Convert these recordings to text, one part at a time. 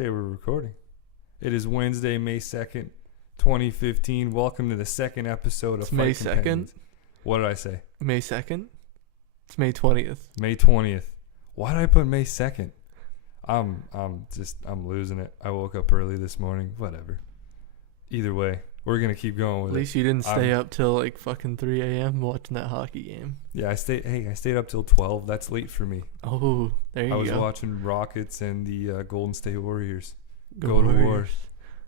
Okay, we're recording. It is Wednesday, May 2nd, 2015. Welcome to the second episode of It's May 2nd. What did I say? May 2nd? It's May 20th. May 20th. Why did I put May 2nd? I'm losing it. I woke up early this morning. Whatever. Either way, we're going to keep going with it. At least you didn't stay up till like fucking 3 a.m. watching that hockey game. Yeah, I stayed up till 12. That's late for me. Oh, there you go. I was watching Rockets and the Golden State Warriors go to war.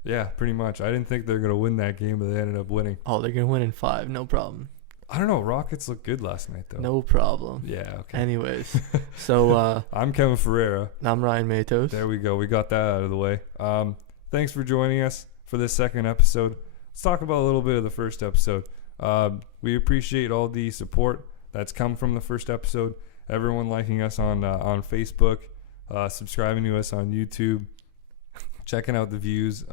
Yeah, pretty much. I didn't think they were going to win that game, but they ended up winning. Oh, they're going to win in 5. No problem. I don't know. Rockets looked good last night, though. No problem. Yeah, okay. Anyways, so I'm Kevin Ferreira. I'm Ryan Matos. There we go. We got that out of the way. Thanks for joining us for this second episode. Let's talk about a little bit of the first episode. We appreciate all the support that's come from the first episode. Everyone liking us on Facebook, subscribing to us on YouTube, checking out the views,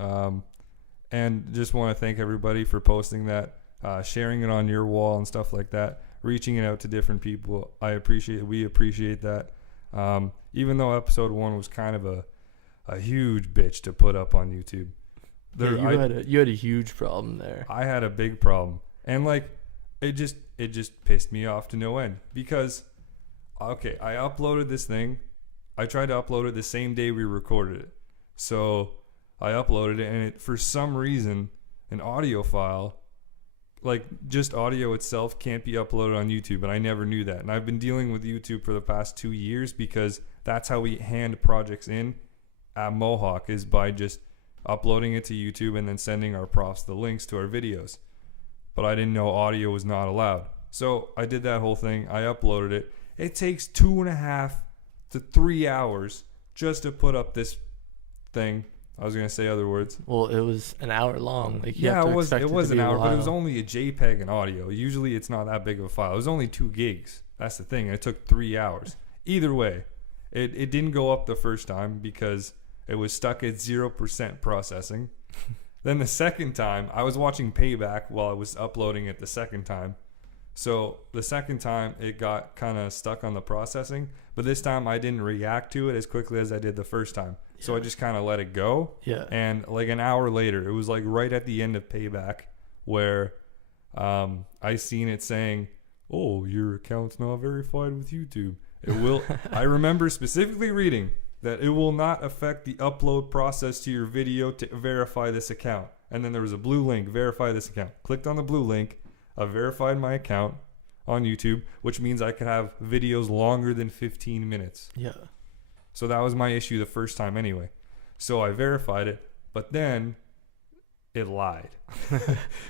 and just want to thank everybody for posting that, sharing it on your wall and stuff like that, reaching it out to different people. We appreciate that. Even though episode 1 was kind of a huge bitch to put up on YouTube. You had a huge problem there. I had a big problem, and like it just pissed me off to no end because I uploaded this thing. I tried to upload it the same day we recorded it, so I uploaded it, and it, for some reason, an audio file, like just audio itself, can't be uploaded on YouTube, and I never knew that. And I've been dealing with YouTube for the past 2 years because that's how we hand projects in at Mohawk, is by just uploading it to YouTube and then sending our profs the links to our videos. But I didn't know audio was not allowed. So I did that whole thing. I uploaded it. It takes 2.5 to 3 hours just to put up this thing. I was going to say other words. Well, it was an hour long. Like, yeah, it was an hour, but it was only a JPEG and audio. Usually it's not that big of a file. It was only 2 gigs. That's the thing. And it took 3 hours. Either way, it didn't go up the first time because it was stuck at 0% processing. Then the second time, I was watching Payback while I was uploading it the second time. So the second time, it got kind of stuck on the processing. But this time, I didn't react to it as quickly as I did the first time. Yeah. So I just kind of let it go. Yeah. And like an hour later, it was like right at the end of Payback where I seen it saying, "Oh, your account's not verified with YouTube." It will. I remember specifically reading that it will not affect the upload process to your video to verify this account. And then there was a blue link, verify this account. Clicked on the blue link. I verified my account on YouTube, which means I could have videos longer than 15 minutes. Yeah. So that was my issue the first time anyway. So I verified it, but then it lied.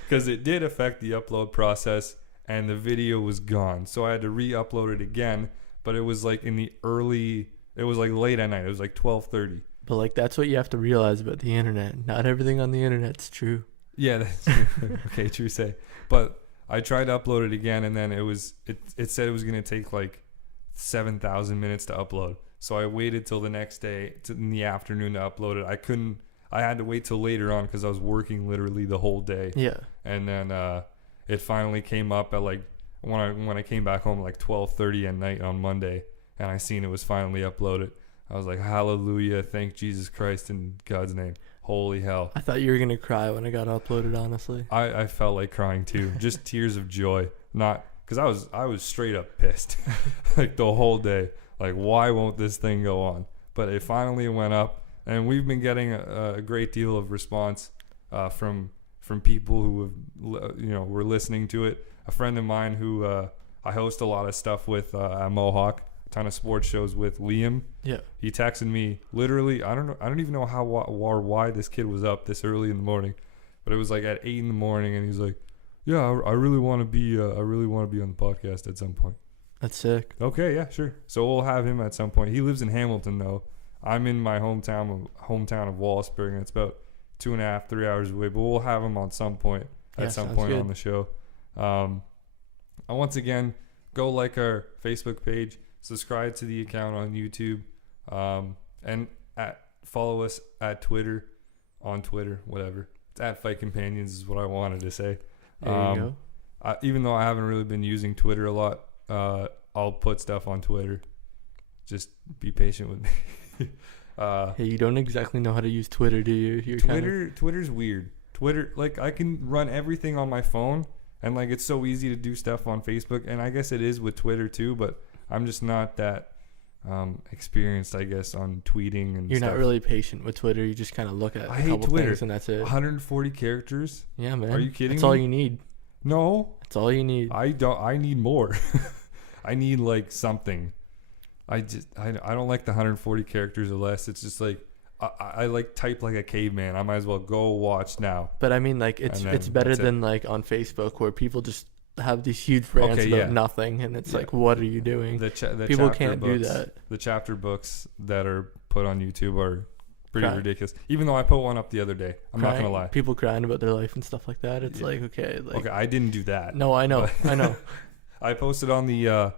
Because it did affect the upload process and the video was gone. So I had to re-upload it again, but it was like it was like late at night. It was like 12:30. But like that's what you have to realize about the internet. Not everything on the internet's true. Yeah, that's true. Okay, true say. But I tried to upload it again, and then it said it was gonna take like 7,000 minutes to upload. So I waited till the next day in the afternoon to upload it. I had to wait till later on because I was working literally the whole day. Yeah. And then it finally came up at like when I came back home at like 12:30 at night on Monday. And I seen it was finally uploaded. I was like, hallelujah, thank Jesus Christ in God's name. Holy hell. I thought you were going to cry when it got uploaded, honestly. I felt like crying too. Just tears of joy. Not, because I was straight up pissed. Like the whole day. Like, why won't this thing go on? But it finally went up. And we've been getting a great deal of response from people who have, were listening to it. A friend of mine who I host a lot of stuff with at Mohawk. Ton of sports shows with, Liam. Yeah. He texted me literally. I don't even know how or why this kid was up this early in the morning, but it was like at 8 in the morning, and he's like, "Yeah, I really want to be. I really want to be on the podcast at some point." That's sick. Okay, yeah, sure. So we'll have him at some point. He lives in Hamilton though. I'm in my hometown of Wallaceburg, and it's about 2.5, 3 hours away. But we'll have him on some point on the show. Once again, go like our Facebook page. Subscribe to the account on YouTube, and follow us at Twitter, whatever. It's at Fight Companions is what I wanted to say. There you go. Even though I haven't really been using Twitter a lot, I'll put stuff on Twitter. Just be patient with me. Hey, you don't exactly know how to use Twitter, do you? Twitter's weird. Twitter, like, I can run everything on my phone, and like it's so easy to do stuff on Facebook, and I guess it is with Twitter too, but I'm just not that experienced, I guess, on tweeting and You're stuff. not really patient with Twitter. You just kind of look at a couple Twitter. things and that's it. 140 characters? Yeah, man. Are you kidding That's me? all you need. No. That's all you need. I need more. I need like something. I don't like the 140 characters or less. It's just like I like type like a caveman. I might as well go watch now. But I mean, like, it's better than like on Facebook where people just have these huge rants about nothing, and it's like, what are you doing? The people can't books, do that. The chapter books that are put on YouTube are pretty ridiculous. Even though I put one up the other day, I'm not gonna lie. People crying about their life and stuff like that. It's like, okay, I didn't do that. No, I know, I know. I posted on the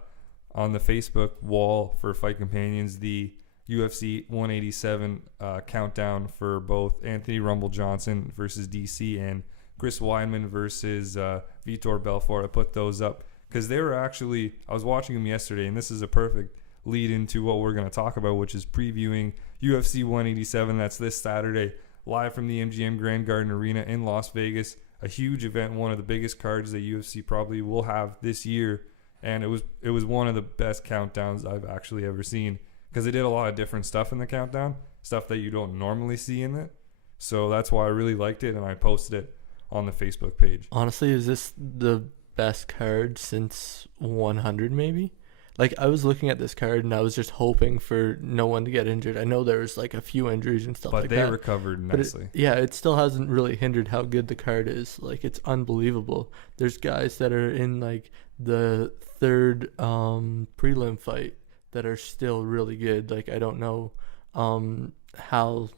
Facebook wall for Fight Companions the UFC 187 countdown for both Anthony Rumble Johnson versus DC and Chris Weidman versus Vitor Belfort. I put those up because they were actually, I was watching them yesterday, and this is a perfect lead into what we're going to talk about, which is previewing UFC 187. That's this Saturday, live from the MGM Grand Garden Arena in Las Vegas. A huge event, one of the biggest cards that UFC probably will have this year. And it was one of the best countdowns I've actually ever seen, because they did a lot of different stuff in the countdown, stuff that you don't normally see in it. So that's why I really liked it, and I posted it on the Facebook page. Honestly, is this the best card since 100 maybe? Like, I was looking at this card and I was just hoping for no one to get injured. I know there was like a few injuries and stuff like that. But they recovered nicely. It still hasn't really hindered how good the card is. Like, it's unbelievable. There's guys that are in like the third prelim fight that are still really good. Like, I don't know how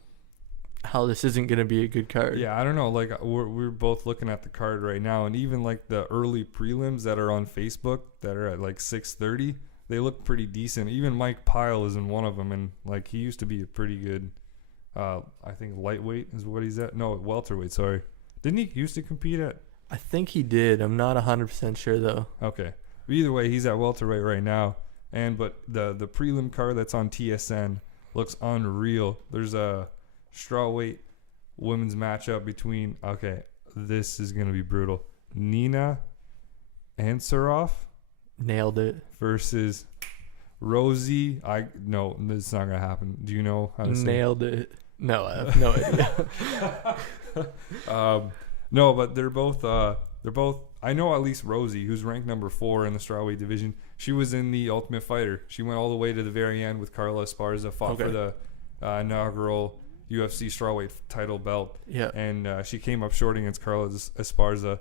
this isn't going to be a good card. Yeah, I don't know. Like, we're both looking at the card right now, and even like the early prelims that are on Facebook that are at like 6:30, they look pretty decent. Even Mike Pyle is in one of them, and like he used to be a pretty good, I think lightweight is what he's at. No, welterweight. Sorry, didn't he used to compete at? I think he did. I'm not 100% sure though. Okay, but either way, he's at welterweight right now. But the prelim card that's on TSN looks unreal. There's a strawweight women's matchup between, this is going to be brutal, Nina Ansaroff nailed it versus Rosie. No, this is not going to happen. Do you know how to say nailed it? No, I have no idea. No, but they're both I know at least Rosie, who's ranked number 4 in the strawweight division. She was in the Ultimate Fighter. She went all the way to the very end with Carla Esparza, fought for the inaugural UFC strawweight title belt. Yeah. And she came up short against Carla Esparza.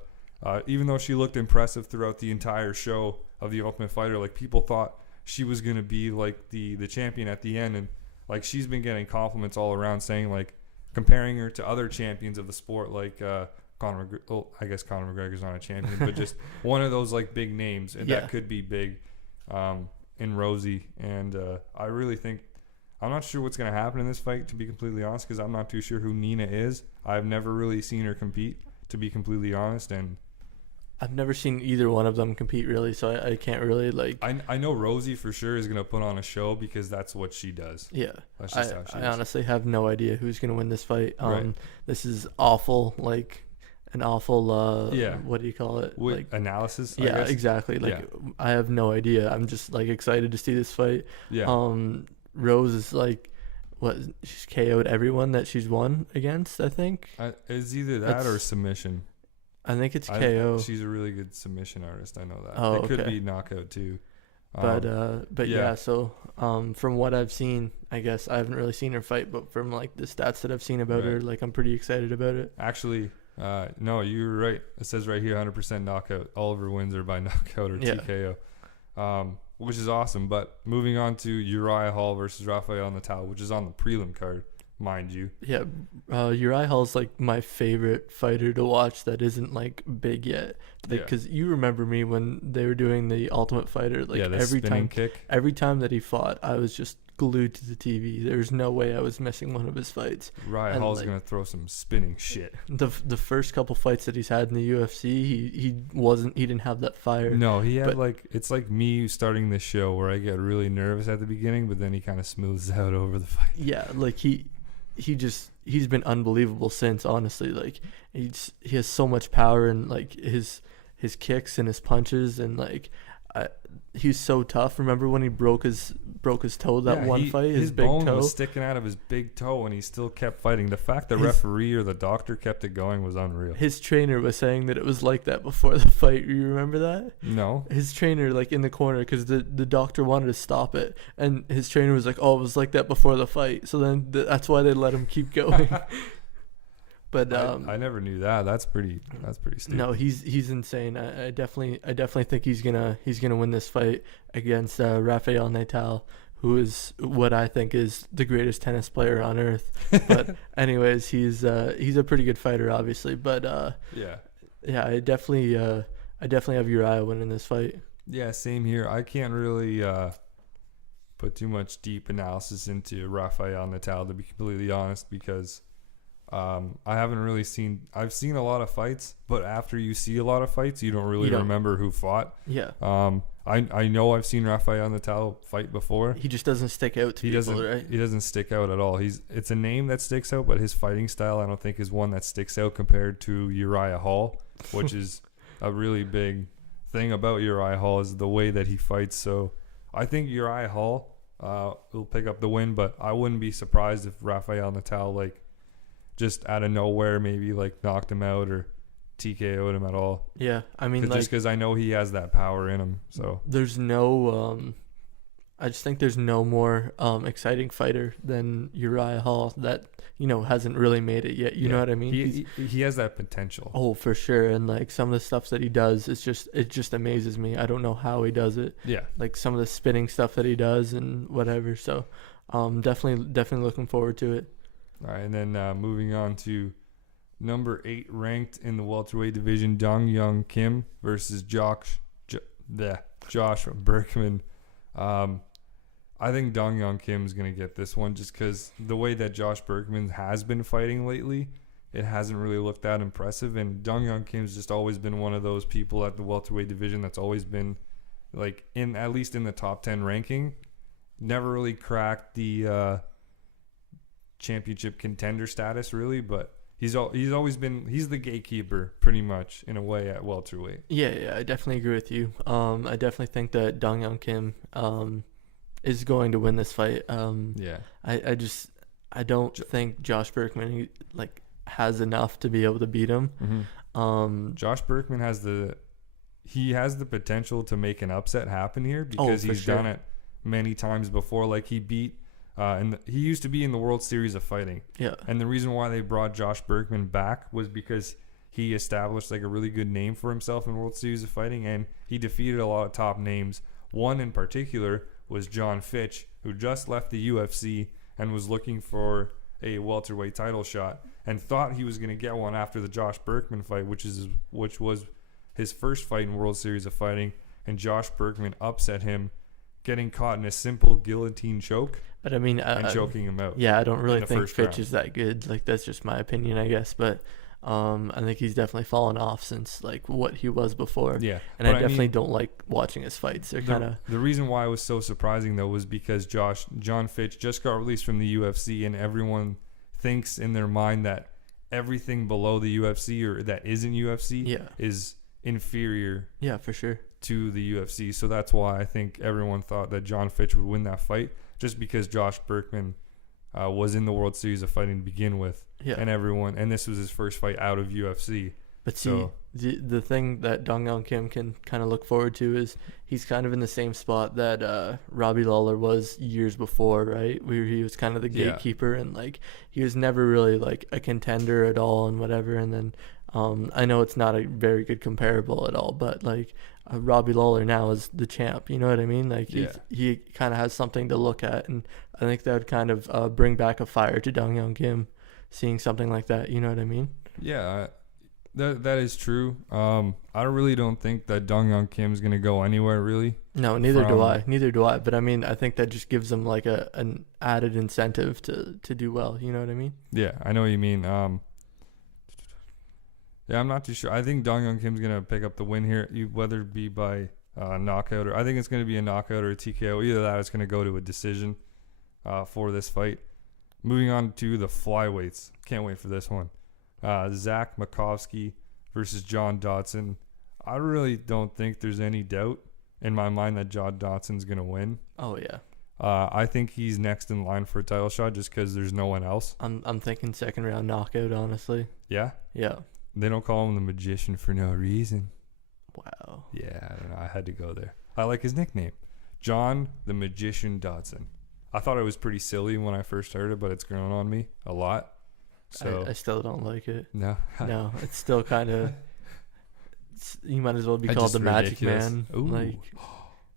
Even though she looked impressive throughout the entire show of the Ultimate Fighter, like, people thought she was going to be like the champion at the end. And like, she's been getting compliments all around saying, like, comparing her to other champions of the sport, like I guess Conor McGregor's not a champion, but just one of those like big names, and that could be big in Rosie. And I really think, I'm not sure what's going to happen in this fight, to be completely honest, because I'm not too sure who Nina is. I've never really seen her compete, to be completely honest, and I've never seen either one of them compete, really, so I can't really, like... I know Rosie for sure is going to put on a show, because that's what she does. Yeah. That's just how she is. I honestly have no idea who's going to win this fight. Right. This is awful, like... An awful, what do you call it? Like analysis, I yeah, guess? Exactly. Like, I have no idea. I'm just, like, excited to see this fight. Yeah. Rose is, like, she's KO'd everyone that she's won against, I think. It's either that or submission. I think it's KO. She's a really good submission artist. I know that. Oh, it could be knockout, too. But yeah, so from what I've seen, I guess I haven't really seen her fight, but from, like, the stats that I've seen about her, like, I'm pretty excited about it. Actually... no, you're right. It says right here 100% knockout. All of her wins are by knockout or TKO, which is awesome. But moving on to Uriah Hall versus Rafael Natal, which is on the prelim card, mind you. Yeah, Uriah Hall's like my favorite fighter to watch that isn't like big yet. Because you remember me when they were doing the Ultimate Fighter, like every time that he fought, I was just glued to the TV. There's no way I was missing one of his fights. Uriah Hall's gonna throw some spinning shit. The first couple fights that he's had in the UFC, he didn't have that fire. No, he had it's like me starting this show where I get really nervous at the beginning, but then he kind of smooths out over the fight. Yeah, like he's been unbelievable since, honestly. Like he has so much power, and like his kicks and his punches, and like he's so tough. Remember when he broke his toe one fight? His big bone toe was sticking out of his big toe, and he still kept fighting. The fact the referee or the doctor kept it going was unreal. His trainer was saying that it was like that before the fight. You remember that? No. His trainer, like in the corner, because the doctor wanted to stop it, and his trainer was like, "Oh, it was like that before the fight." So then that's why they let him keep going. But I never knew that. That's pretty stupid. No, he's insane. I definitely think he's gonna win this fight against Rafael Natal, who is what I think is the greatest tennis player on earth. But anyways, he's a pretty good fighter, obviously. But yeah, I definitely have Uriah winning this fight. Yeah, same here. I can't really put too much deep analysis into Rafael Natal, to be completely honest, because I haven't really I've seen a lot of fights, but after you see a lot of fights, you don't really remember who fought. Yeah. I know I've seen Rafael Natal fight before. He just doesn't stick out to people, right? He doesn't stick out at all. It's a name that sticks out, but his fighting style I don't think is one that sticks out compared to Uriah Hall, which is a really big thing about Uriah Hall is the way that he fights. So I think Uriah Hall will pick up the win, but I wouldn't be surprised if Rafael Natal just out of nowhere maybe knocked him out or TKO'd him at all. Yeah, I mean, just because I know he has that power in him. So there's no I just think there's no more exciting fighter than Uriah Hall that hasn't really made it yet. You know what I mean? He has that potential. Oh, for sure. And some of the stuff that he does, it just amazes me. I don't know how he does it. Yeah, some of the spinning stuff that he does and whatever. So definitely looking forward to it. All right, and then moving on to number 8 ranked in the welterweight division, Dong Young Kim versus Josh Berkman. I think Dong Young Kim is going to get this one just because the way that Josh Berkman has been fighting lately, it hasn't really looked that impressive. And Dong Young Kim's just always been one of those people at the welterweight division that's always been at least in the top 10 ranking. Never really cracked the championship contender status really, but he's always been the gatekeeper pretty much in a way at welterweight. Yeah, I definitely agree with you. I definitely think that Dong Young Kim is going to win this fight. I don't think Josh Berkman has enough to be able to beat him. Mm-hmm. Josh Berkman has the potential to make an upset happen here because he's done it many times before. He beat and he used to be in the World Series of Fighting. Yeah. And the reason why they brought Josh Berkman back was because he established a really good name for himself in World Series of Fighting, and he defeated a lot of top names. One in particular was John Fitch, who just left the UFC and was looking for a welterweight title shot and thought he was going to get one after the Josh Berkman fight, which was his first fight in World Series of Fighting, and Josh Berkman upset him, getting caught in a simple guillotine choke. But I mean, and choking him out. Yeah, I don't really think Fitch is that good. That's just my opinion, I guess. But I think he's definitely fallen off since what he was before. Yeah, and I definitely don't like watching his fights. They're kind of the reason why it was so surprising though was because John Fitch just got released from the UFC, and everyone thinks in their mind that everything below the UFC or that isn't UFC is inferior. Yeah, for sure. To the UFC, so that's why I think everyone thought that John Fitch would win that fight, just because Josh Berkman was in the World Series of Fighting to begin with, and this was his first fight out of UFC. But see, the thing that Dong Young Kim can kind of look forward to is he's kind of in the same spot that Robbie Lawler was years before, right? Where he was kind of the gatekeeper and he was never really a contender at all and whatever. And then I know it's not a very good comparable at all, but Robbie Lawler now is the champ. You know what I mean? He kind of has something to look at, and I think that would kind of bring back a fire to Dong Young Kim, seeing something like that. You know what I mean? Yeah, That is true. I really don't think that Dong Young Kim's gonna go anywhere really. No, neither do I. Neither do I. But I mean, I think that just gives them like an added incentive to do well. You know what I mean? Yeah, I know what you mean. Yeah, I'm not too sure. I think Dong Young Kim's gonna pick up the win here, whether it be by knockout or I think it's gonna be a knockout or a TKO. Either that, or it's gonna go to a decision for this fight. Moving on to the flyweights. Can't wait for this one. Zach Makovsky versus John Dodson. I really don't think there's any doubt in my mind that John Dodson's going to win. Oh, yeah. I think he's next in line for a title shot just because there's no one else. I'm thinking second round knockout, honestly. Yeah? Yeah. They don't call him the Magician for no reason. Wow. Yeah, I don't know. I had to go there. I like his nickname. John the Magician Dodson. I thought it was pretty silly when I first heard it, but it's grown on me a lot. So I still don't like it. No. No, it's still kind of. You might as well be called the Magic Man. Ooh, like,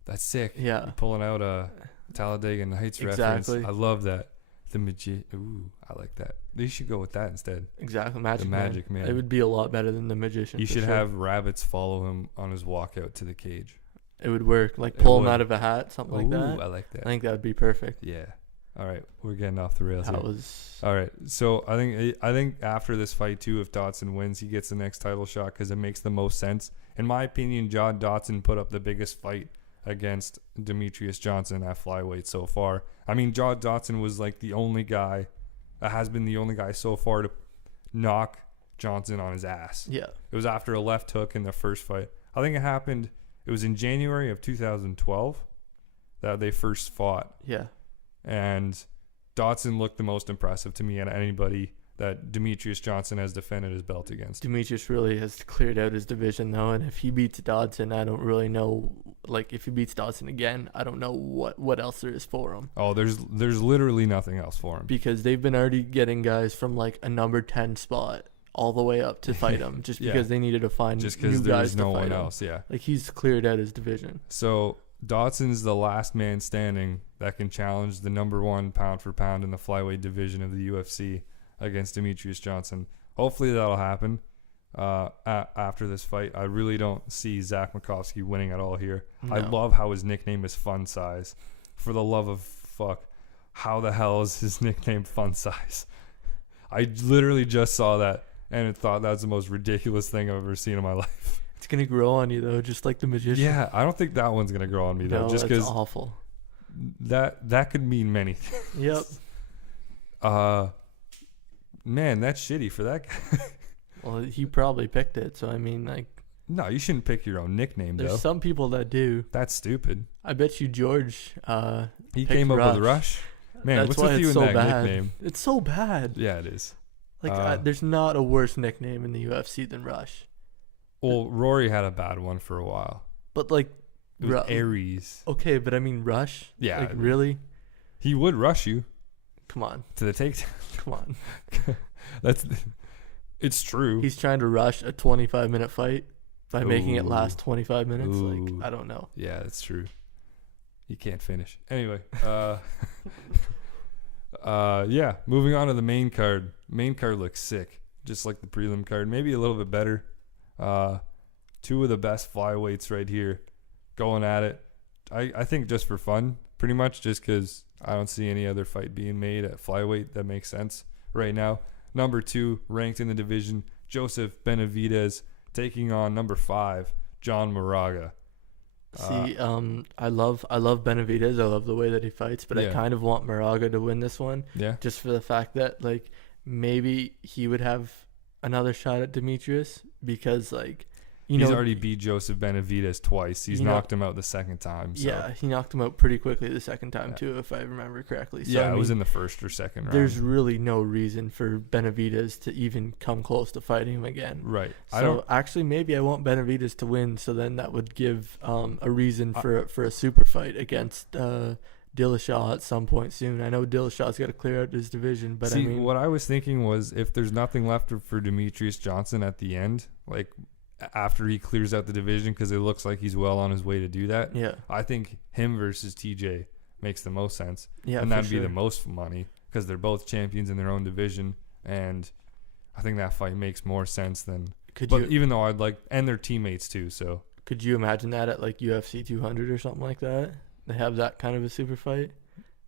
that's sick. yeah. You're pulling out a Talladega Nights reference. I love that. The Magic. Ooh, I like that. They should go with that instead. Exactly, Magic Man. It would be a lot better than the Magician. You should have rabbits follow him on his walkout to the cage. It would work. Like pull him out of a hat, something like that. I like that. I think that would be perfect. Yeah. All right, we're getting off the rails here. Was all right. So I think after this fight too, if Dodson wins, he gets the next title shot because it makes the most sense. In my opinion, John Dodson put up the biggest fight against Demetrius Johnson at flyweight so far. I mean, John Dodson was like the only guy, has been the only guy so far to knock Johnson on his ass. Yeah. It was after a left hook in the first fight. I think it was in January of 2012 that they first fought. Yeah. And Dodson looked the most impressive to me and anybody that Demetrius Johnson has defended his belt against. Demetrius really has cleared out his division, though, and if he beats Dodson, I don't really know. Like, if he beats Dodson again, I don't know what else there is for him. Oh, there's literally nothing else for him. Because they've been already getting guys from, like, a number 10 spot all the way up to fight him, just because they needed to find new guys to fight him. Just because there's no one else, yeah. Like, he's cleared out his division. So Dodson's the last man standing that can challenge the number one pound for pound in the flyweight division of the UFC against Demetrius Johnson. Hopefully that'll happen after this fight. I really don't see Zach Makovsky winning at all here. No. I love how his nickname is Fun Size. For the love of fuck, how the hell is his nickname Fun Size? I literally just saw that and thought that's the most ridiculous thing I've ever seen in my life. It's gonna grow on you though, just like the Magician. Yeah, I don't think that one's gonna grow on me though. No, just because awful. That could mean many things. Yep. Man, that's shitty for that guy. Well, he probably picked it, so I mean, like. No, you shouldn't pick your own nickname. There's some people that do. That's stupid. I bet you George. He came up with Rush. Man, what's with you and that nickname? It's so bad. Yeah, it is. Like, there's not a worse nickname in the UFC than Rush. Well, Rory had a bad one for a while. But, like... It was Aries. Okay, but I mean Rush? Yeah. Like, really? He would rush you. Come on. To the takedown. Come on. It's true. He's trying to rush a 25-minute fight by making it last 25 minutes. Like, I don't know. Yeah, that's true. You can't finish. Anyway, yeah, moving on to the main card. Main card looks sick, just like the prelim card. Maybe a little bit better. Two of the best flyweights right here going at it. I think just for fun, pretty much, just because I don't see any other fight being made at flyweight that makes sense right now. Number 2, ranked in the division, Joseph Benavidez taking on number 5, John Moraga. See, I love Benavidez. I love the way that he fights, but I kind of want Moraga to win this one. Yeah. Just for the fact that, like, maybe he would have another shot at Demetrius because, like, he's already beat Joseph Benavidez twice. He's knocked him out the second time. So. Yeah, he knocked him out pretty quickly the second time too, if I remember correctly. So, yeah, it was in the first or second round. There's really no reason for Benavidez to even come close to fighting him again. Right. So actually, maybe I want Benavidez to win. So then that would give a reason for a super fight against Dillashaw at some point soon. I know Dillashaw's got to clear out his division, but see, what I was thinking was if there's nothing left for Demetrius Johnson at the end, like. After he clears out the division, because it looks like he's well on his way to do that. Yeah, I think him versus TJ makes the most sense. Yeah, and that'd be the most money because they're both champions in their own division, and I think that fight makes more sense than even though I'd like, and their teammates too. So could you imagine that at like UFC 200 or something like that? They have that kind of a super fight.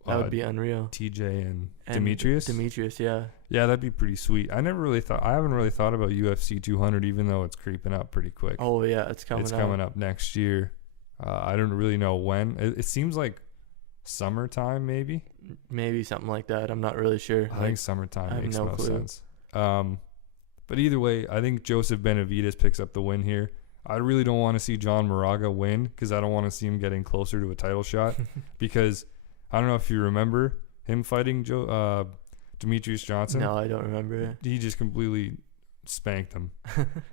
That would be unreal. TJ and Demetrius. Demetrius, yeah. Yeah, that'd be pretty sweet. I haven't really thought about UFC 200, even though it's creeping up pretty quick. Oh yeah, it's coming up next year. I don't really know when. It seems like summertime, maybe. Maybe something like that. I'm not really sure. I think summertime makes no sense. But either way, I think Joseph Benavidez picks up the win here. I really don't want to see John Moraga win because I don't want to see him getting closer to a title shot. Because I don't know if you remember him fighting Demetrius Johnson. No, I don't remember it. He just completely spanked him.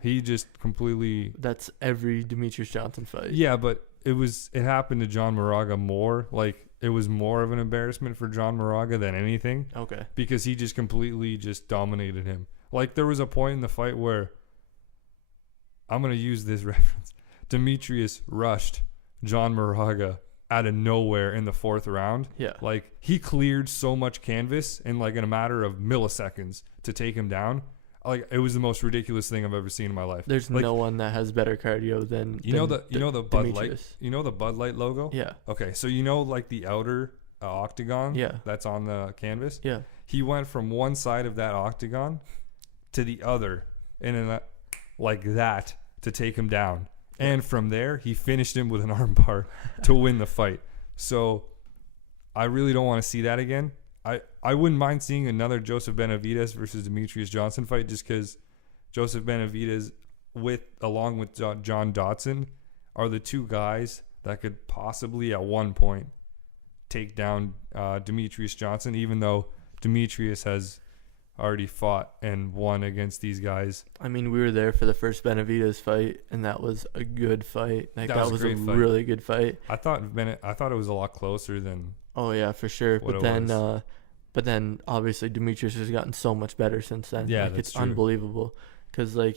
He just completely. That's every Demetrius Johnson fight. Yeah, but it happened to John Moraga more. Like, it was more of an embarrassment for John Moraga than anything. Okay. Because he just completely just dominated him. Like, there was a point in the fight where, I'm going to use this reference, Demetrius rushed John Moraga out of nowhere in the 4th round. Yeah. Like, he cleared so much canvas in like in a matter of milliseconds to take him down. Like, it was the most ridiculous thing I've ever seen in my life. There's no one that has better cardio than the Bud Light. You know the Bud Light logo? Yeah. Okay, so like the outer octagon that's on the canvas? Yeah. He went from one side of that octagon to the other like that to take him down. And from there, he finished him with an armbar to win the fight. So I really don't want to see that again. I wouldn't mind seeing another Joseph Benavidez versus Demetrius Johnson fight just because Joseph Benavidez along with John Dodson are the two guys that could possibly at one point take down Demetrius Johnson, even though Demetrius has already fought and won against these guys. I mean, we were there for the first Benavidez fight, and that was a good fight. Like, that was a really good fight. I thought it was a lot closer than. Oh yeah, for sure. But then obviously Demetrius has gotten so much better since then. Yeah, like, that's it's true. Unbelievable. Because like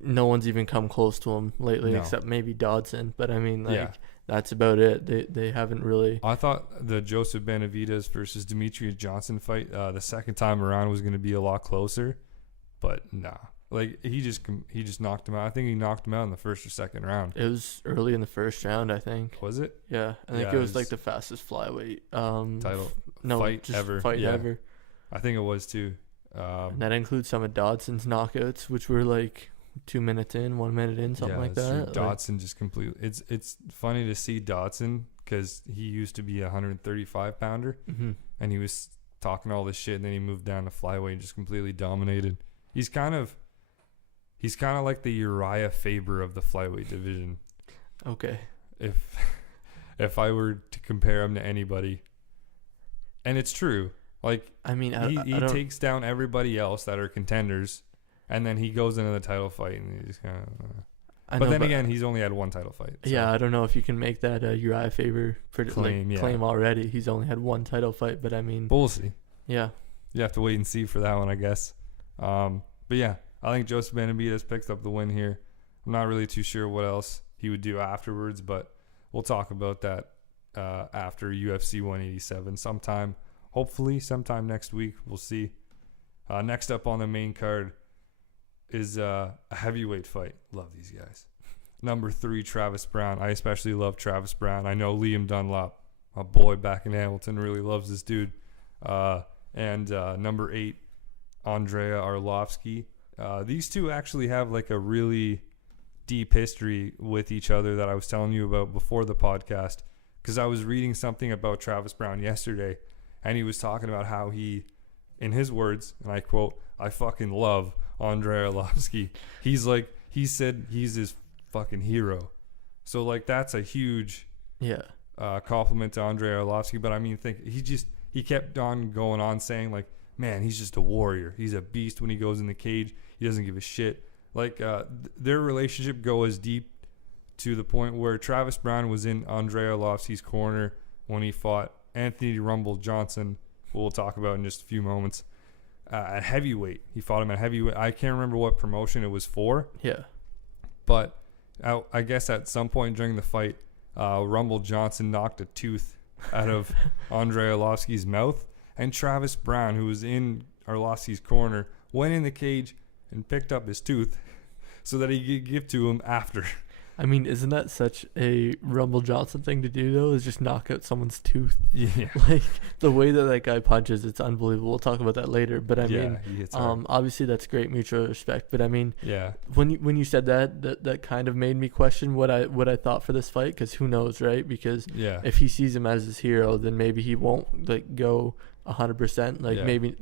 no one's even come close to him lately except maybe Dodson. But I mean, that's about it. They haven't really. I thought the Joseph Benavidez versus Demetrius Johnson fight the second time around was going to be a lot closer, but nah. Like, he just knocked him out. I think he knocked him out in the first or second round. It was early in the first round, I think. Was it? Yeah, I think it was like the fastest flyweight fight ever. Fight ever. I think it was too. And that includes some of Dodson's knockouts, which were like 2 minutes in, 1 minute in, something like that. True. Dodson just completely. It's funny to see Dodson because he used to be a 135 pounder, and he was talking all this shit, and then he moved down to flyweight and just completely dominated. He's kind of like the Uriah Faber of the flyweight division. Okay. If I were to compare him to anybody, and it's true. Like, I mean, he takes down everybody else that are contenders, and then he goes into the title fight, and he just kind of. But then again, he's only had one title fight. So. Yeah, I don't know if you can make that Uriah Faber claim already. He's only had one title fight, but I mean, we'll see. Yeah, you have to wait and see for that one, I guess. But yeah, I think Joseph Benavidez picks up the win here. I'm not really too sure what else he would do afterwards, but we'll talk about that after UFC 187 sometime. Hopefully sometime next week. We'll see. Next up on the main card is a heavyweight fight. Love these guys. Number 3, Travis Brown. I especially love Travis Brown. I know Liam Dunlop, my boy back in Hamilton, really loves this dude. And number 8, Andrea Arlovsky. These two actually have like a really deep history with each other that I was telling you about before the podcast, because I was reading something about Travis Brown yesterday, and he was talking about how he, in his words, and I quote, "I fucking love Andrea Arlovsky." He said he's his fucking hero. So like, that's a huge compliment to Andrea Arlovsky. But I mean, he kept on going on saying like, man, he's just a warrior. He's a beast when he goes in the cage. He doesn't give a shit. Like, their relationship goes deep to the point where Travis Brown was in Andrea Arlovsky's corner when he fought Anthony Rumble Johnson, who we'll talk about in just a few moments, at heavyweight. He fought him at heavyweight. I can't remember what promotion it was for. Yeah. But I guess at some point during the fight, Rumble Johnson knocked a tooth out of Andrea Arlovsky's mouth. And Travis Brown, who was in Arlovsky's corner, went in the cage and picked up his tooth so that he could give to him after. I mean, isn't that such a Rumble Johnson thing to do, though, is just knock out someone's tooth? Yeah. Like, the way that guy punches, it's unbelievable. We'll talk about that later. But, I mean, obviously that's great mutual respect. But, I mean, when you said that kind of made me question what I thought for this fight, because who knows, right? Because if he sees him as his hero, then maybe he won't, like, go 100%, maybe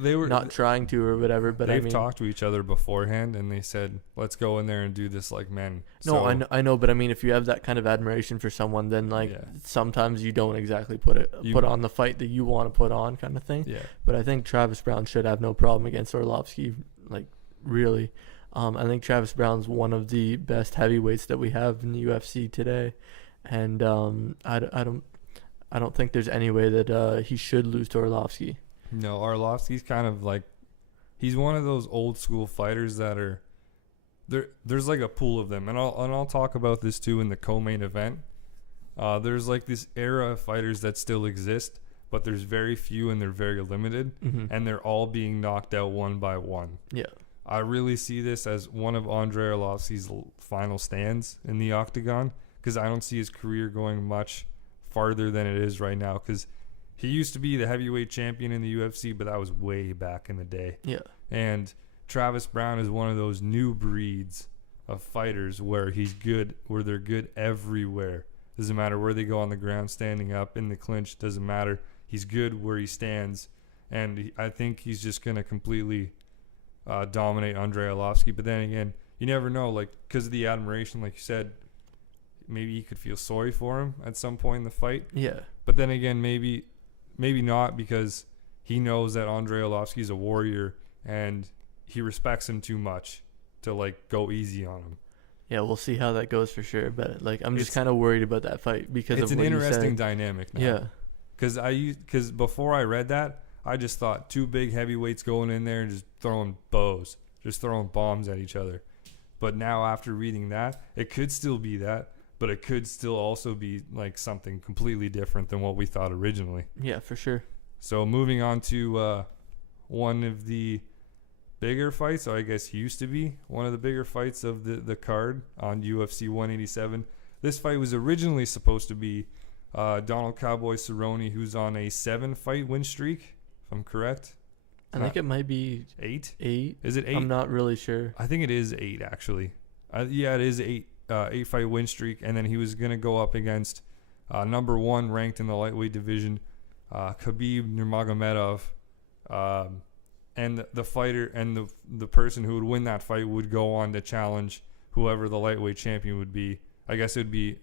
they were not trying to or whatever, but they've talked to each other beforehand and they said, let's go in there and do this like men. No, I know, but I mean, if you have that kind of admiration for someone, then sometimes you don't exactly put on the fight that you want to put on, kind of thing. But I think Travis Brown should have no problem against Orlovsky, like, really. I think Travis Brown's one of the best heavyweights that we have in the UFC today, and I don't think there's any way that he should lose to Orlovsky. No, Orlovsky's kind of like, he's one of those old school fighters that are there. There's like a pool of them, and I'll talk about this too in the co-main event. There's like this era of fighters that still exist, but there's very few and they're very limited, and they're all being knocked out one by one. Yeah, I really see this as one of Andrei Arlovsky's final stands in the octagon, because I don't see his career going much farther than it is right now, because he used to be the heavyweight champion in the UFC, but that was way back in the day. Yeah. And Travis Brown is one of those new breeds of fighters where they're good everywhere. Doesn't matter where they go on the ground, standing up, in the clinch, doesn't matter. He's good where he stands, and I think he's just going to completely dominate Andrei Arlovsky. But then again, you never know, like, because of the admiration, like you said, maybe you could feel sorry for him at some point in the fight. Yeah. But then again, maybe not, because he knows that Andrei Arlovsky is a warrior and he respects him too much to, like, go easy on him. Yeah, we'll see how that goes for sure. But, like, I'm just kind of worried about that fight because of what you said. It's an interesting dynamic now. Yeah. Because before I read that, I just thought two big heavyweights going in there and just throwing bows, just throwing bombs at each other. But now after reading that, it could still be that. But it could still also be like something completely different than what we thought originally. Yeah, for sure. So moving on to one of the bigger fights, or I guess used to be one of the bigger fights of the card on UFC 187. This fight was originally supposed to be Donald Cowboy Cerrone, who's on a 7-fight win streak, if I'm correct. I think it might be 8. Is it 8? I'm not really sure. I think it is 8, actually. Yeah, it is 8. 8-fight win streak, and then he was going to go up against number 1 ranked in the lightweight division, Khabib Nurmagomedov, and the fighter and the person who would win that fight would go on to challenge whoever the lightweight champion would be. I guess it would be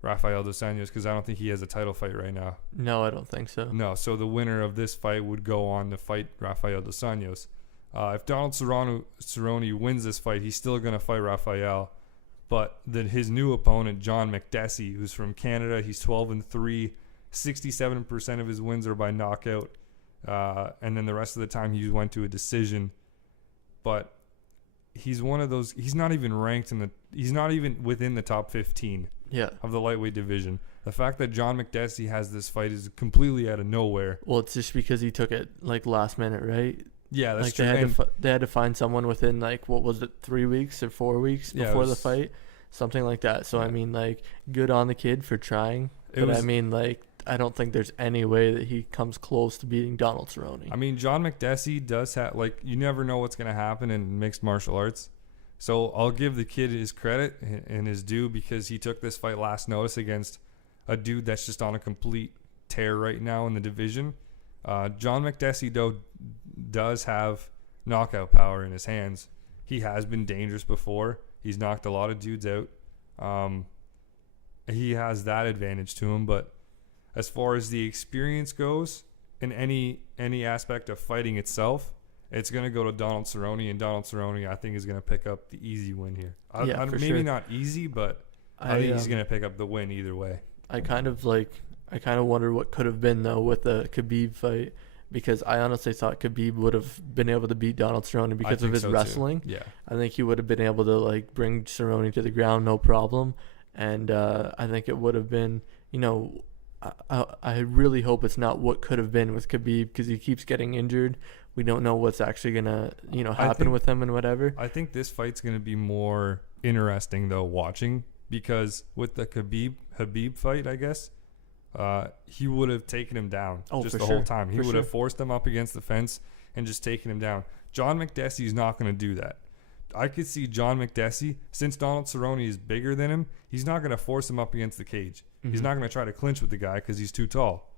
Rafael dos Anjos, because I don't think he has a title fight right now. No, I don't think so. No, so the winner of this fight would go on to fight Rafael dos Anjos. If Donald Cerrone wins this fight, he's still going to fight Rafael. But his new opponent, John McDessie, who's from Canada, he's 12-3. 67% of his wins are by knockout, and then the rest of the time he went to a decision. But he's one of those. He's not even ranked he's not even within the top 15. Yeah. Of the lightweight division. The fact that John McDessie has this fight is completely out of nowhere. Well, it's just because he took it like last minute, right? Yeah, that's true. They had to find someone within, like, what was it, 3 weeks or 4 weeks before the fight? Something like that. So, I mean, like, good on the kid for trying. I mean, like, I don't think there's any way that he comes close to beating Donald Cerrone. I mean, John McDessie does have, like, you never know what's going to happen in mixed martial arts. So I'll give the kid his credit and his due, because he took this fight last notice against a dude that's just on a complete tear right now in the division. John McDessie, though, does have knockout power in his hands. He has been dangerous before. He's knocked a lot of dudes out. He has that advantage to him. But as far as the experience goes, in any aspect of fighting itself, it's going to go to Donald Cerrone. And Donald Cerrone, I think, is going to pick up the easy win here. Maybe sure. Not easy, but I think he's going to pick up the win either way. I kind of wonder what could have been, though, with the Khabib fight, because I honestly thought Khabib would have been able to beat Donald Cerrone because of his wrestling. Too. Yeah. I think he would have been able to, like, bring Cerrone to the ground no problem. And I think it would have been, I really hope it's not what could have been with Khabib, because he keeps getting injured we don't know what's actually gonna happen with him and whatever. I think this fight's gonna be more interesting though watching, because with the Habib fight, I guess he would have taken him down just the whole time. He would have forced him up against the fence and just taken him down. John McDessie's not going to do that. I could see John McDessie, since Donald Cerrone is bigger than him, he's not going to force him up against the cage. He's not going to try to clinch with the guy because he's too tall.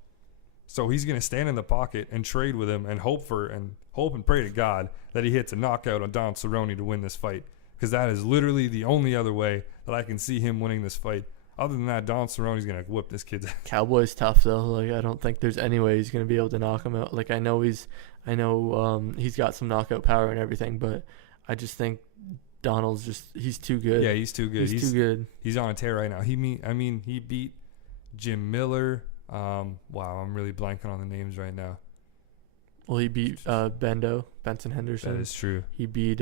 So he's going to stand in the pocket and trade with him and hope and pray to God that he hits a knockout on Donald Cerrone to win this fight, because that is literally the only other way that I can see him winning this fight. Other than that, Donald Cerrone's going to whip this kid's ass. Cowboy's tough though. Like, I don't think there's any way he's going to be able to knock him out. Like, I know he's got some knockout power and everything, but I just think Donald's he's too good. Yeah, he's too good. He's too good. He's on a tear right now. He beat Jim Miller. Wow, I'm really blanking on the names right now. Well, he beat Benson Henderson. That is true. He beat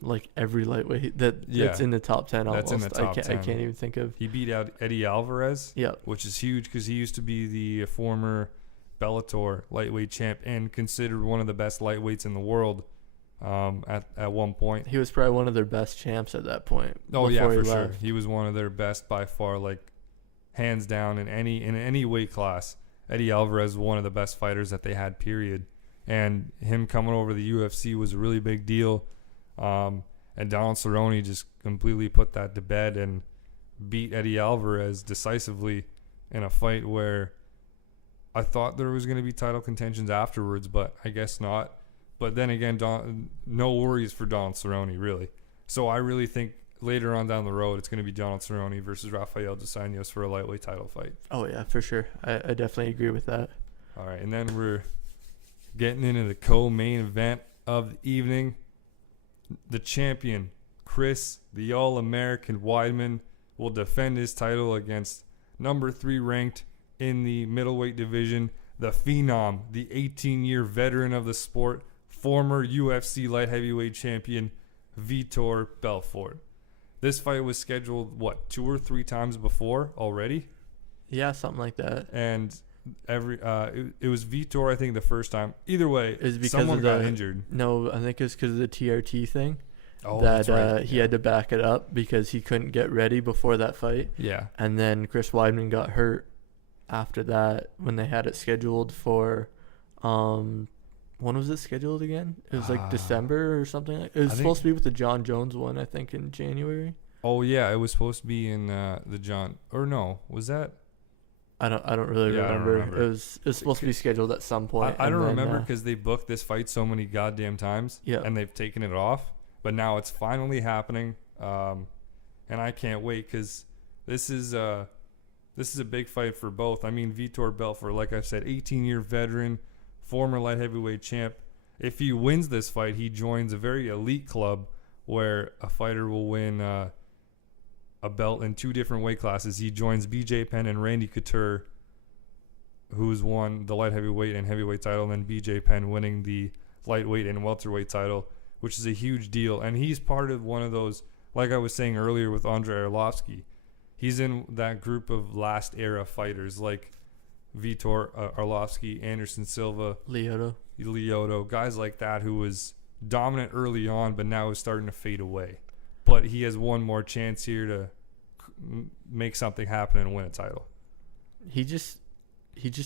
like every lightweight that's in the top 10 almost. That's in the top 10. I can't even think of. He beat out Eddie Alvarez. Yeah, which is huge because he used to be the former Bellator lightweight champ and considered one of the best lightweights in the world at one point. He was probably one of their best champs at that point. Oh yeah, for sure. He was one of their best by far, like hands down in any weight class. Eddie Alvarez was one of the best fighters that they had, period. And him coming over to the UFC was a really big deal. And Donald Cerrone just completely put that to bed and beat Eddie Alvarez decisively in a fight where I thought there was going to be title contentions afterwards, but I guess not. But then again, no worries for Donald Cerrone, really. So I really think later on down the road, it's going to be Donald Cerrone versus Rafael dos Anjos for a lightweight title fight. Oh, yeah, for sure. I definitely agree with that. All right, and then we're getting into the co-main event of the evening. The champion, Chris, the All-American Weidman, will defend his title against number 3 ranked in the middleweight division, the Phenom, the 18-year veteran of the sport, former UFC light heavyweight champion, Vitor Belfort. This fight was scheduled, 2 or 3 times before already? Yeah, something like that. And it was Vitor, I think, the first time. Either way, someone got injured. No, I think it's because of the TRT thing. Oh, that that's right. He had to back it up because he couldn't get ready before that fight. Yeah. And then Chris Weidman got hurt after that when they had it scheduled for when was it scheduled again? It was like December or something. It was supposed to be with the John Jones one, I think, in January. Oh yeah, it was supposed to be in the John, or no, was that? I don't really remember. It was supposed to be scheduled at some point. I don't remember because they booked this fight so many goddamn times. Yeah. And they've taken it off, but now it's finally happening. And I can't wait because this is a big fight for both. I mean, Vitor Belfort, like I said, 18-year veteran, former light heavyweight champ. If he wins this fight, he joins a very elite club where a fighter will win a belt in 2 different weight classes. He joins BJ Penn and Randy Couture, who's won the light heavyweight and heavyweight title, and then BJ Penn winning the lightweight and welterweight title, which is a huge deal. And he's part of one of those, like I was saying earlier with Andrei Arlovsky, he's in that group of last era fighters like Vitor Arlovsky, Anderson Silva, Lyoto, guys like that who was dominant early on but now is starting to fade away. But he has one more chance here to make something happen and win a title. He just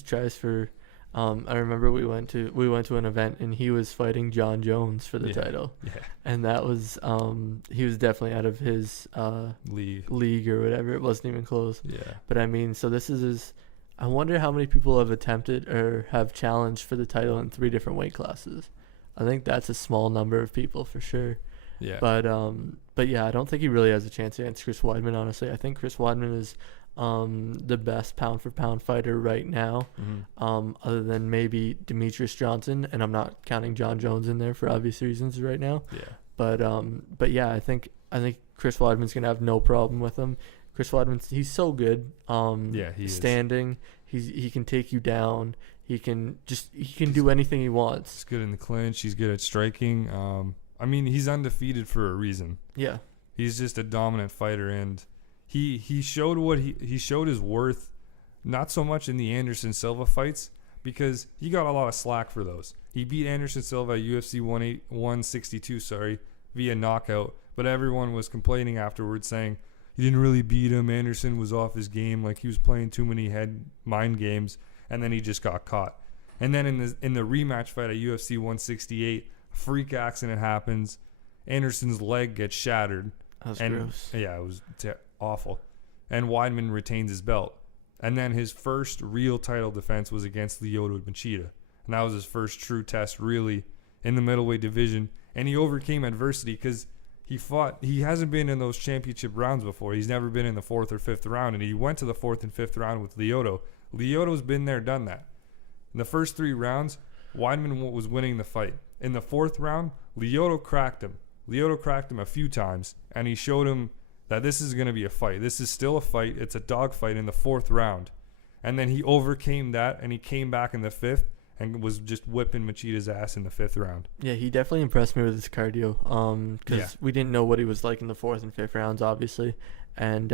tries for. I remember we went to an event and he was fighting John Jones for the title. Yeah. And that was he was definitely out of his league or whatever. It wasn't even close. Yeah. But I mean, so this is his. I wonder how many people have attempted or have challenged for the title in 3 different weight classes. I think that's a small number of people for sure. Yeah. But yeah, I don't think he really has a chance against Chris Weidman, honestly. I think Chris Weidman is the best pound for pound fighter right now, other than maybe Demetrius Johnson, and I'm not counting John Jones in there for obvious reasons right now. Yeah. But yeah, I think Chris Weidman's gonna have no problem with him. Chris Weidman, he's so good. He standing, he can take you down. He can do anything he wants. He's good in the clinch. He's good at striking. I mean, he's undefeated for a reason. Yeah. He's just a dominant fighter, and he showed he showed his worth, not so much in the Anderson Silva fights, because he got a lot of slack for those. He beat Anderson Silva at UFC 162, via knockout, but everyone was complaining afterwards saying he didn't really beat him. Anderson was off his game, like he was playing too many mind games, and then he just got caught. And then in the rematch fight at UFC 168, a freak accident happens. Anderson's leg gets shattered. That was gross. Yeah, it was awful. And Weidman retains his belt. And then his first real title defense was against Lyoto Machida. And that was his first true test, really, in the middleweight division. And he overcame adversity because he hasn't been in those championship rounds before. He's never been in the 4th or 5th round. And he went to the 4th and 5th round with Lyoto. Lyoto's been there, done that. In the first 3 rounds, Weidman was winning the fight. In the 4th round, Lyoto cracked him. Lyoto cracked him a few times, and he showed him that this is going to be a fight. This is still a fight. It's a dog fight in the 4th round. And then he overcame that, and he came back in the 5th and was just whipping Machida's ass in the 5th round. Yeah, he definitely impressed me with his cardio because we didn't know what he was like in the 4th and 5th rounds, obviously. And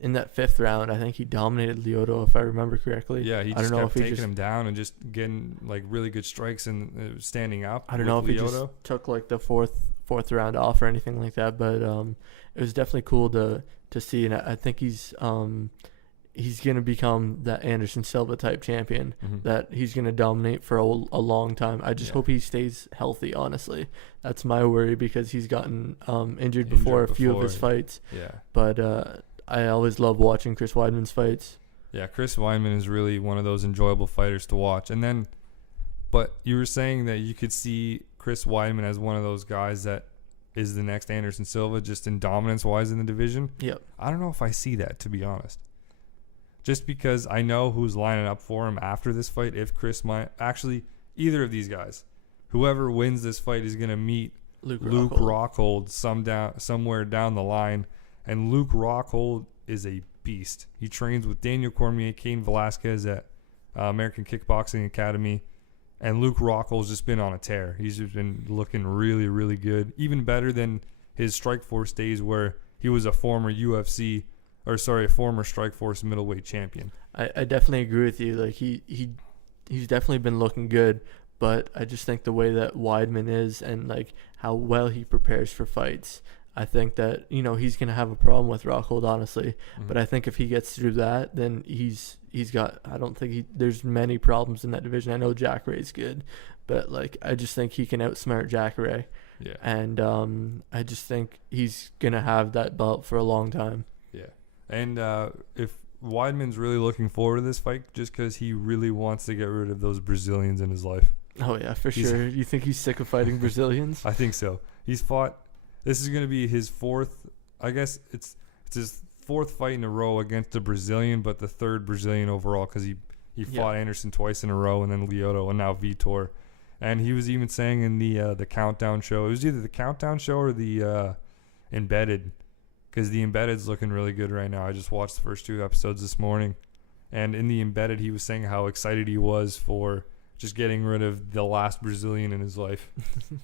in that 5th round, I think he dominated Lyoto, if I remember correctly. Yeah, he just kept taking him down and just getting like really good strikes and standing up. I don't know if he just took like the fourth round off or anything like that, but it was definitely cool to see, and I think he's gonna become that Anderson Silva type champion, that he's gonna dominate for a long time. I just hope he stays healthy. Honestly, that's my worry because he's gotten injured before a few of his fights. Yeah, but I always love watching Chris Weidman's fights. Yeah, Chris Weidman is really one of those enjoyable fighters to watch. But you were saying that you could see Chris Weidman as one of those guys that is the next Anderson Silva, just in dominance-wise in the division. Yep. I don't know if I see that, to be honest. Just because I know who's lining up for him after this fight. If actually, either of these guys, whoever wins this fight is going to meet Luke Rockhold somewhere down the line. And Luke Rockhold is a beast. He trains with Daniel Cormier, Cain Velasquez at American Kickboxing Academy. And Luke Rockhold's just been on a tear. He's just been looking really, really good. Even better than his Strikeforce days where he was a former Strikeforce middleweight champion. I definitely agree with you. Like he's definitely been looking good. But I just think the way that Weidman is and like how well he prepares for fights, I think that, he's going to have a problem with Rockhold, honestly. Mm-hmm. But I think if he gets through that, then I don't think there's many problems in that division. I know Jack Ray's good, but like I just think he can outsmart Jack Ray. Yeah. And I just think he's going to have that belt for a long time. Yeah. And if Weidman's really looking forward to this fight just because he really wants to get rid of those Brazilians in his life. Oh, yeah, for sure. You think he's sick of fighting Brazilians? I think so. He's fought. This is going to be his 4th. I guess it's his 4th fight in a row against a Brazilian, but the 3rd Brazilian overall because he fought Anderson twice in a row and then Lyoto and now Vitor. And he was even saying in the Countdown show, it was either the Countdown show or the Embedded, because the Embedded's looking really good right now. I just watched the first 2 episodes this morning. And in the Embedded, he was saying how excited he was for just getting rid of the last Brazilian in his life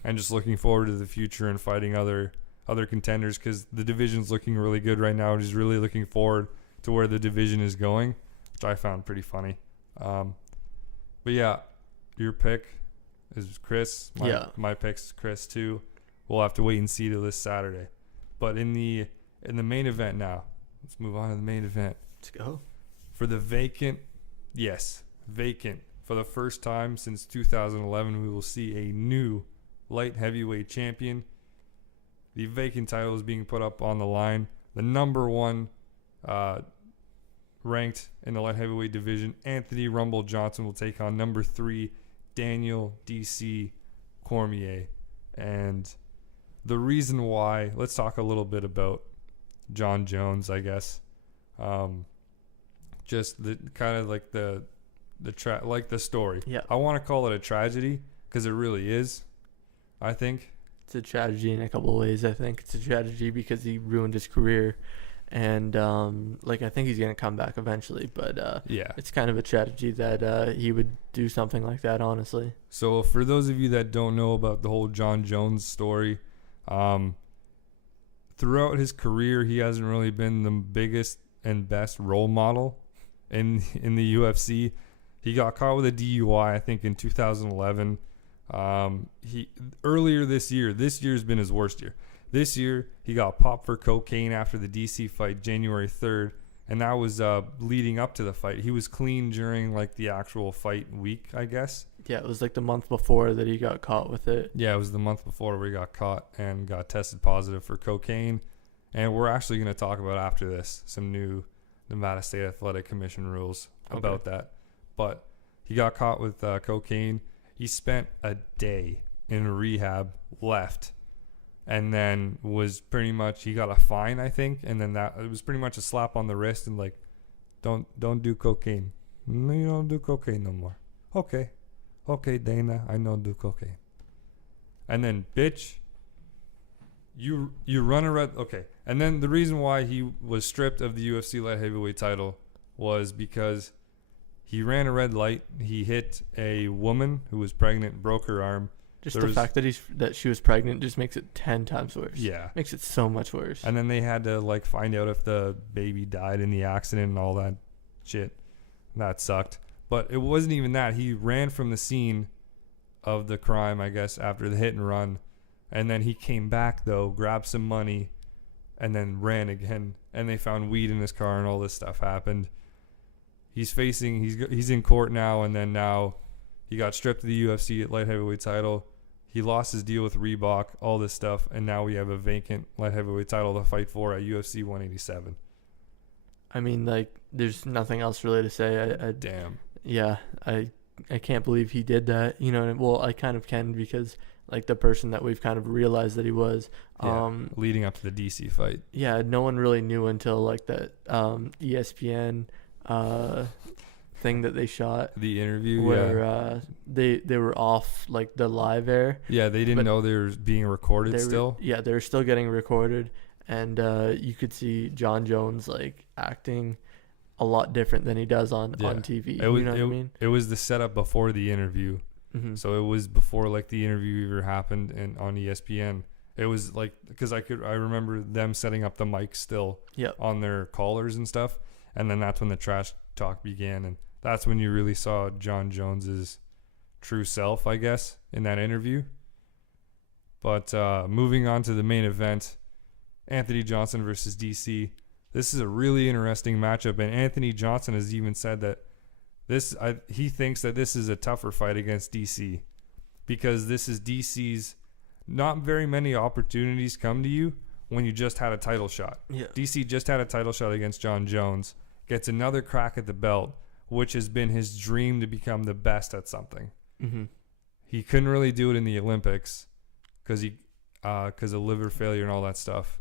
and just looking forward to the future and fighting other contenders because the division's looking really good right now. He's really looking forward to where the division is going, which I found pretty funny. But yeah, your pick is Chris. My pick's Chris too. We'll have to wait and see till this Saturday. But in the main event now, let's move on to the main event. Let's go. For the vacant. For the first time since 2011, we will see a new light heavyweight champion. The vacant title is being put up on the line. The number 1 ranked in the light heavyweight division, Anthony Rumble Johnson, will take on number 3, Daniel DC Cormier. And the reason why, let's talk a little bit about John Jones, I guess. Just the kind of like the story. Yeah. I want to call it a tragedy because it really is. I think it's a tragedy in a couple of ways. I think it's a tragedy because he ruined his career, and I think he's gonna come back eventually. But it's kind of a tragedy that he would do something like that. Honestly. So for those of you that don't know about the whole John Jones story, throughout his career, he hasn't really been the biggest and best role model in the UFC. He got caught with a DUI, I think, in 2011. Earlier this year's been his worst year. This year, he got popped for cocaine after the DC fight, January 3rd, and that was leading up to the fight. He was clean during like the actual fight week, I guess. Yeah, it was like the month before that he got caught with it. Yeah, it was the month before where he got caught and got tested positive for cocaine. And we're actually going to talk about after this some new Nevada State Athletic Commission rules about that. But he got caught with cocaine. He spent a day in rehab, left, and then was pretty much, he got a fine, I think, and then that it was pretty much a slap on the wrist and like, don't do cocaine. No, you don't do cocaine no more. Okay, Dana, I don't do cocaine. And then, bitch, you run a red. Okay, and then the reason why he was stripped of the UFC light heavyweight title was because he ran a red light. He hit a woman who was pregnant, broke her arm. Just the fact that she was pregnant just makes it 10 times worse. Yeah. Makes it so much worse. And then they had to like find out if the baby died in the accident and all that shit. That sucked. But it wasn't even that. He ran from the scene of the crime, I guess, after the hit and run. And then he came back, though, grabbed some money, and then ran again. And they found weed in his car and all this stuff happened. He's in court now, and then now he got stripped of the UFC light heavyweight title. He lost his deal with Reebok, all this stuff, and now we have a vacant light heavyweight title to fight for at UFC 187. I mean, like, there's nothing else really to say. Damn. Yeah, I can't believe he did that. You know, well, I kind of can because, like, the person that we've kind of realized that he was. Leading up to the DC fight. Yeah, no one really knew until, like, that ESPN thing that they shot. The interview, where they were off, like, the live air. Yeah, they didn't know they were being recorded still. Yeah, they were still getting recorded. And you could see John Jones, like, acting a lot different than he does on TV. You know what I mean? It was the setup before the interview. Mm-hmm. So it was before, like, the interview even happened on ESPN. It was, like, because I remember them setting up the mics still on their collars and stuff. And then that's when the trash talk began. And that's when you really saw John Jones's true self, I guess, in that interview. But moving on to the main event, Anthony Johnson versus DC. This is a really interesting matchup, and Anthony Johnson has even said that he thinks that this is a tougher fight against DC because this is DC's. Not very many opportunities come to you when you just had a title shot. Yeah. DC just had a title shot against John Jones, gets another crack at the belt, which has been his dream to become the best at something. Mm-hmm. He couldn't really do it in the Olympics because of liver failure and all that stuff.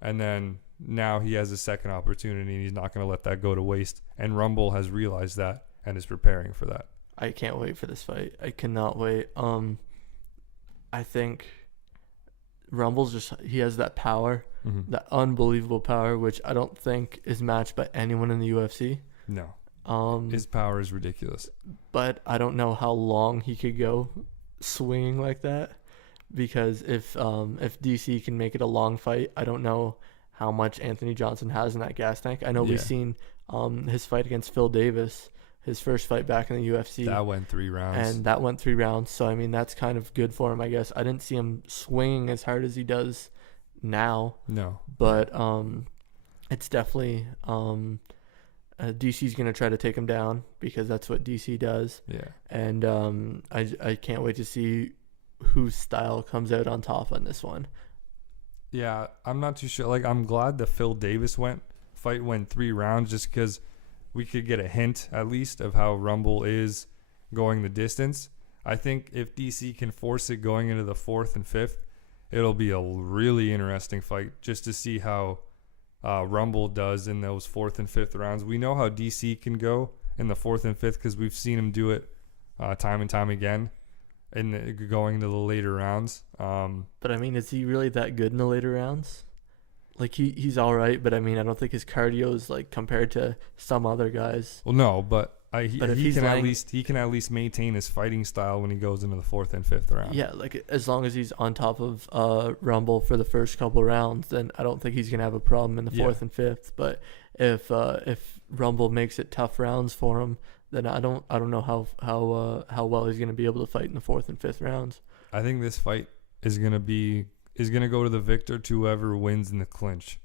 And then now he has a second opportunity, and he's not going to let that go to waste. And Rumble has realized that and is preparing for that. I can't wait for this fight. I cannot wait. I think Rumble's he has that power, that unbelievable power, which I don't think is matched by anyone in the UFC. No. His power is ridiculous. But I don't know how long he could go swinging like that. Because if DC can make it a long fight, I don't know how much Anthony Johnson has in that gas tank. I know we've seen his fight against Phil Davis, his first fight back in the UFC. That went 3 rounds. And that went 3 rounds. So, I mean, that's kind of good for him, I guess. I didn't see him swinging as hard as he does now. No. But it's definitely DC's going to try to take him down because that's what DC does. Yeah. And I can't wait to see whose style comes out on top on this one. Yeah, I'm not too sure. Like, I'm glad the Phil Davis fight went 3 rounds just because we could get a hint, at least, of how Rumble is going the distance. I think if DC can force it going into the 4th and 5th, it'll be a really interesting fight just to see how Rumble does in those 4th and 5th rounds. We know how DC can go in the 4th and 5th because we've seen him do it time and time again. Going into the later rounds. But I mean, is he really that good in the later rounds? Like he's all right, but I mean, I don't think his cardio is like compared to some other guys. Well, no, but he can at least maintain his fighting style when he goes into the 4th and 5th round. Yeah, like as long as he's on top of Rumble for the first couple rounds, then I don't think he's gonna have a problem in the 4th and 5th. But if Rumble makes it tough rounds for him, then I don't know how well he's gonna be able to fight in the 4th and 5th rounds. I think this fight is gonna go to the victor to whoever wins in the clinch,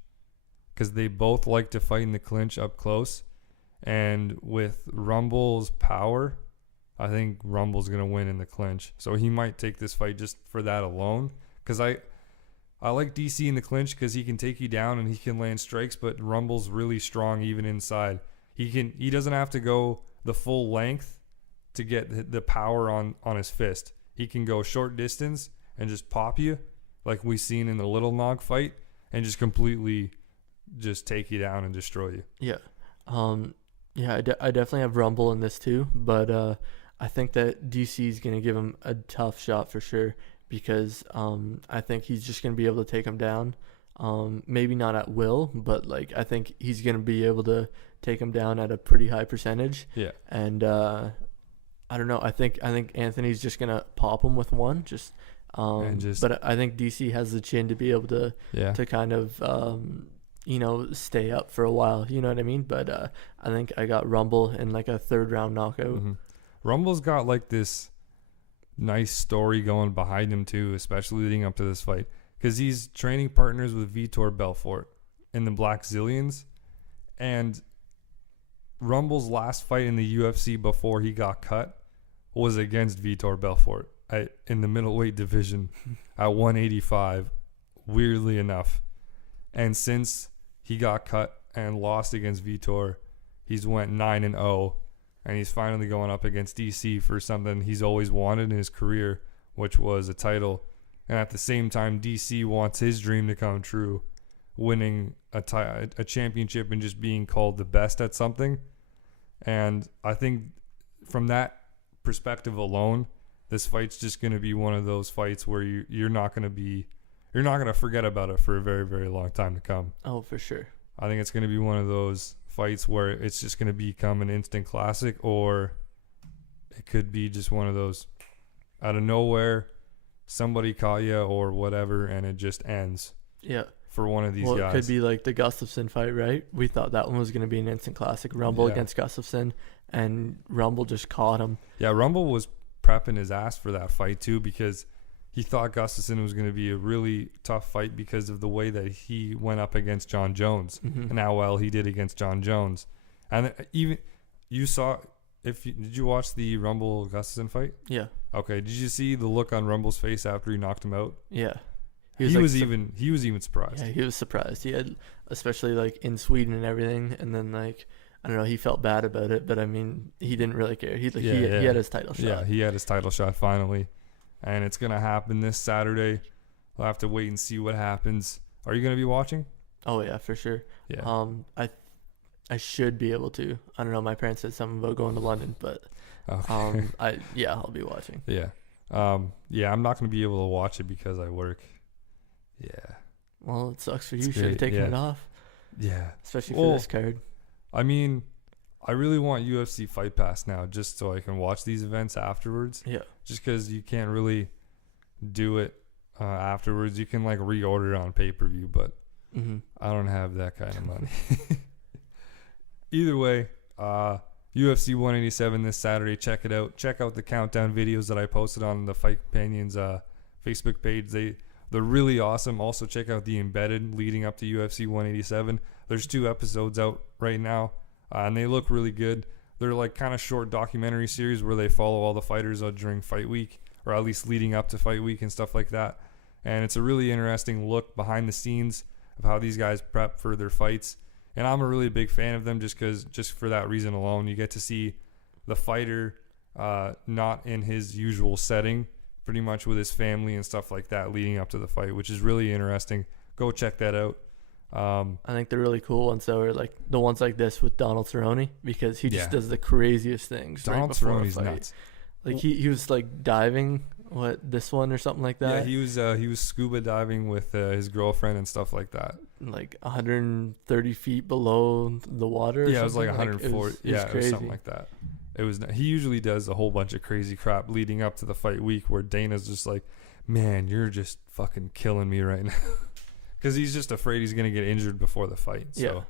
because they both like to fight in the clinch up close, and with Rumble's power, I think Rumble's gonna win in the clinch. So he might take this fight just for that alone, because I like DC in the clinch because he can take you down and he can land strikes, but Rumble's really strong even inside. He doesn't have to go the full length to get the power on his fist. He can go short distance and just pop you, like we seen in the Little Nog fight, and just completely just take you down and destroy you. Yeah. I definitely have Rumble in this too, but I think that DC is going to give him a tough shot for sure, because I think he's just going to be able to take him down. Maybe not at will, but like I think he's going to be able to take him down at a pretty high percentage. Yeah. And I don't know. I think Anthony's just going to pop him with one. But I think DC has the chin to be able to kind of stay up for a while. You know what I mean? But I think I got Rumble in like a 3rd round knockout. Mm-hmm. Rumble's got like this nice story going behind him too, especially leading up to this fight, because he's training partners with Vitor Belfort in the Black Zillions, and Rumble's last fight in the UFC before he got cut was against Vitor Belfort in the middleweight division at 185, weirdly enough. And since he got cut and lost against Vitor, he's went 9-0, and he's finally going up against DC for something he's always wanted in his career, which was a title. And at the same time, DC wants his dream to come true, winning a championship and just being called the best at something. And I think from that perspective alone, this fight's just going to be one of those fights where you're not going to forget about it for a very, very long time to come. Oh, for sure. I think it's going to be one of those fights where it's just going to become an instant classic, or it could be just one of those out of nowhere, somebody caught you or whatever, and it just ends. Yeah. For one of these guys. It could be like the Gustafsson fight, right? We thought that one was going to be an instant classic. Rumble against Gustafsson, and Rumble just caught him. Yeah, Rumble was prepping his ass for that fight too, because he thought Gustafsson was going to be a really tough fight because of the way that he went up against John Jones, and how well he did against John Jones. And even you saw, did you watch the Rumble Gustafsson fight? Yeah. Okay. Did you see the look on Rumble's face after he knocked him out? Yeah. He was even surprised. Yeah, he was surprised. He had, especially like in Sweden and everything, and then like I don't know, he felt bad about it, but I mean, he didn't really care. He had his title shot. Yeah, he had his title shot finally, and it's gonna happen this Saturday. We'll have to wait and see what happens. Are you gonna be watching? Oh yeah, for sure. Yeah. I should be able to. I don't know. My parents said something about going to London, but okay. I'll be watching. Yeah. I'm not gonna be able to watch it because I work. Yeah. Well, it sucks for you. Should have taken it off. Yeah. Especially for this card. I mean, I really want UFC Fight Pass now just so I can watch these events afterwards. Yeah. Just because you can't really do it afterwards. You can like reorder it on pay-per-view, but I don't have that kind of money. Either way, UFC 187 this Saturday. Check it out. Check out the countdown videos that I posted on the Fight Companions Facebook page. They're really awesome. Also, check out the embedded leading up to UFC 187. There's 2 episodes out right now, and they look really good. They're like kind of short documentary series where they follow all the fighters during fight week, or at least leading up to fight week and stuff like that. And it's a really interesting look behind the scenes of how these guys prep for their fights. And I'm a really big fan of them just for that reason alone. You get to see the fighter not in his usual setting, pretty much with his family and stuff like that leading up to the fight, which is really interesting. Go check that out. I think the really cool ones though are like the ones like this with Donald Cerrone, because he just does the craziest things. Donald Cerrone's nuts. Like he was like diving, this one or something like that. Yeah, he was scuba diving with his girlfriend and stuff like that. Like 130 feet below the water. Yeah, it was like 140. It was something like that. He usually does a whole bunch of crazy crap leading up to the fight week where Dana's just like, man, you're just fucking killing me right now. Because he's just afraid he's going to get injured before the fight. So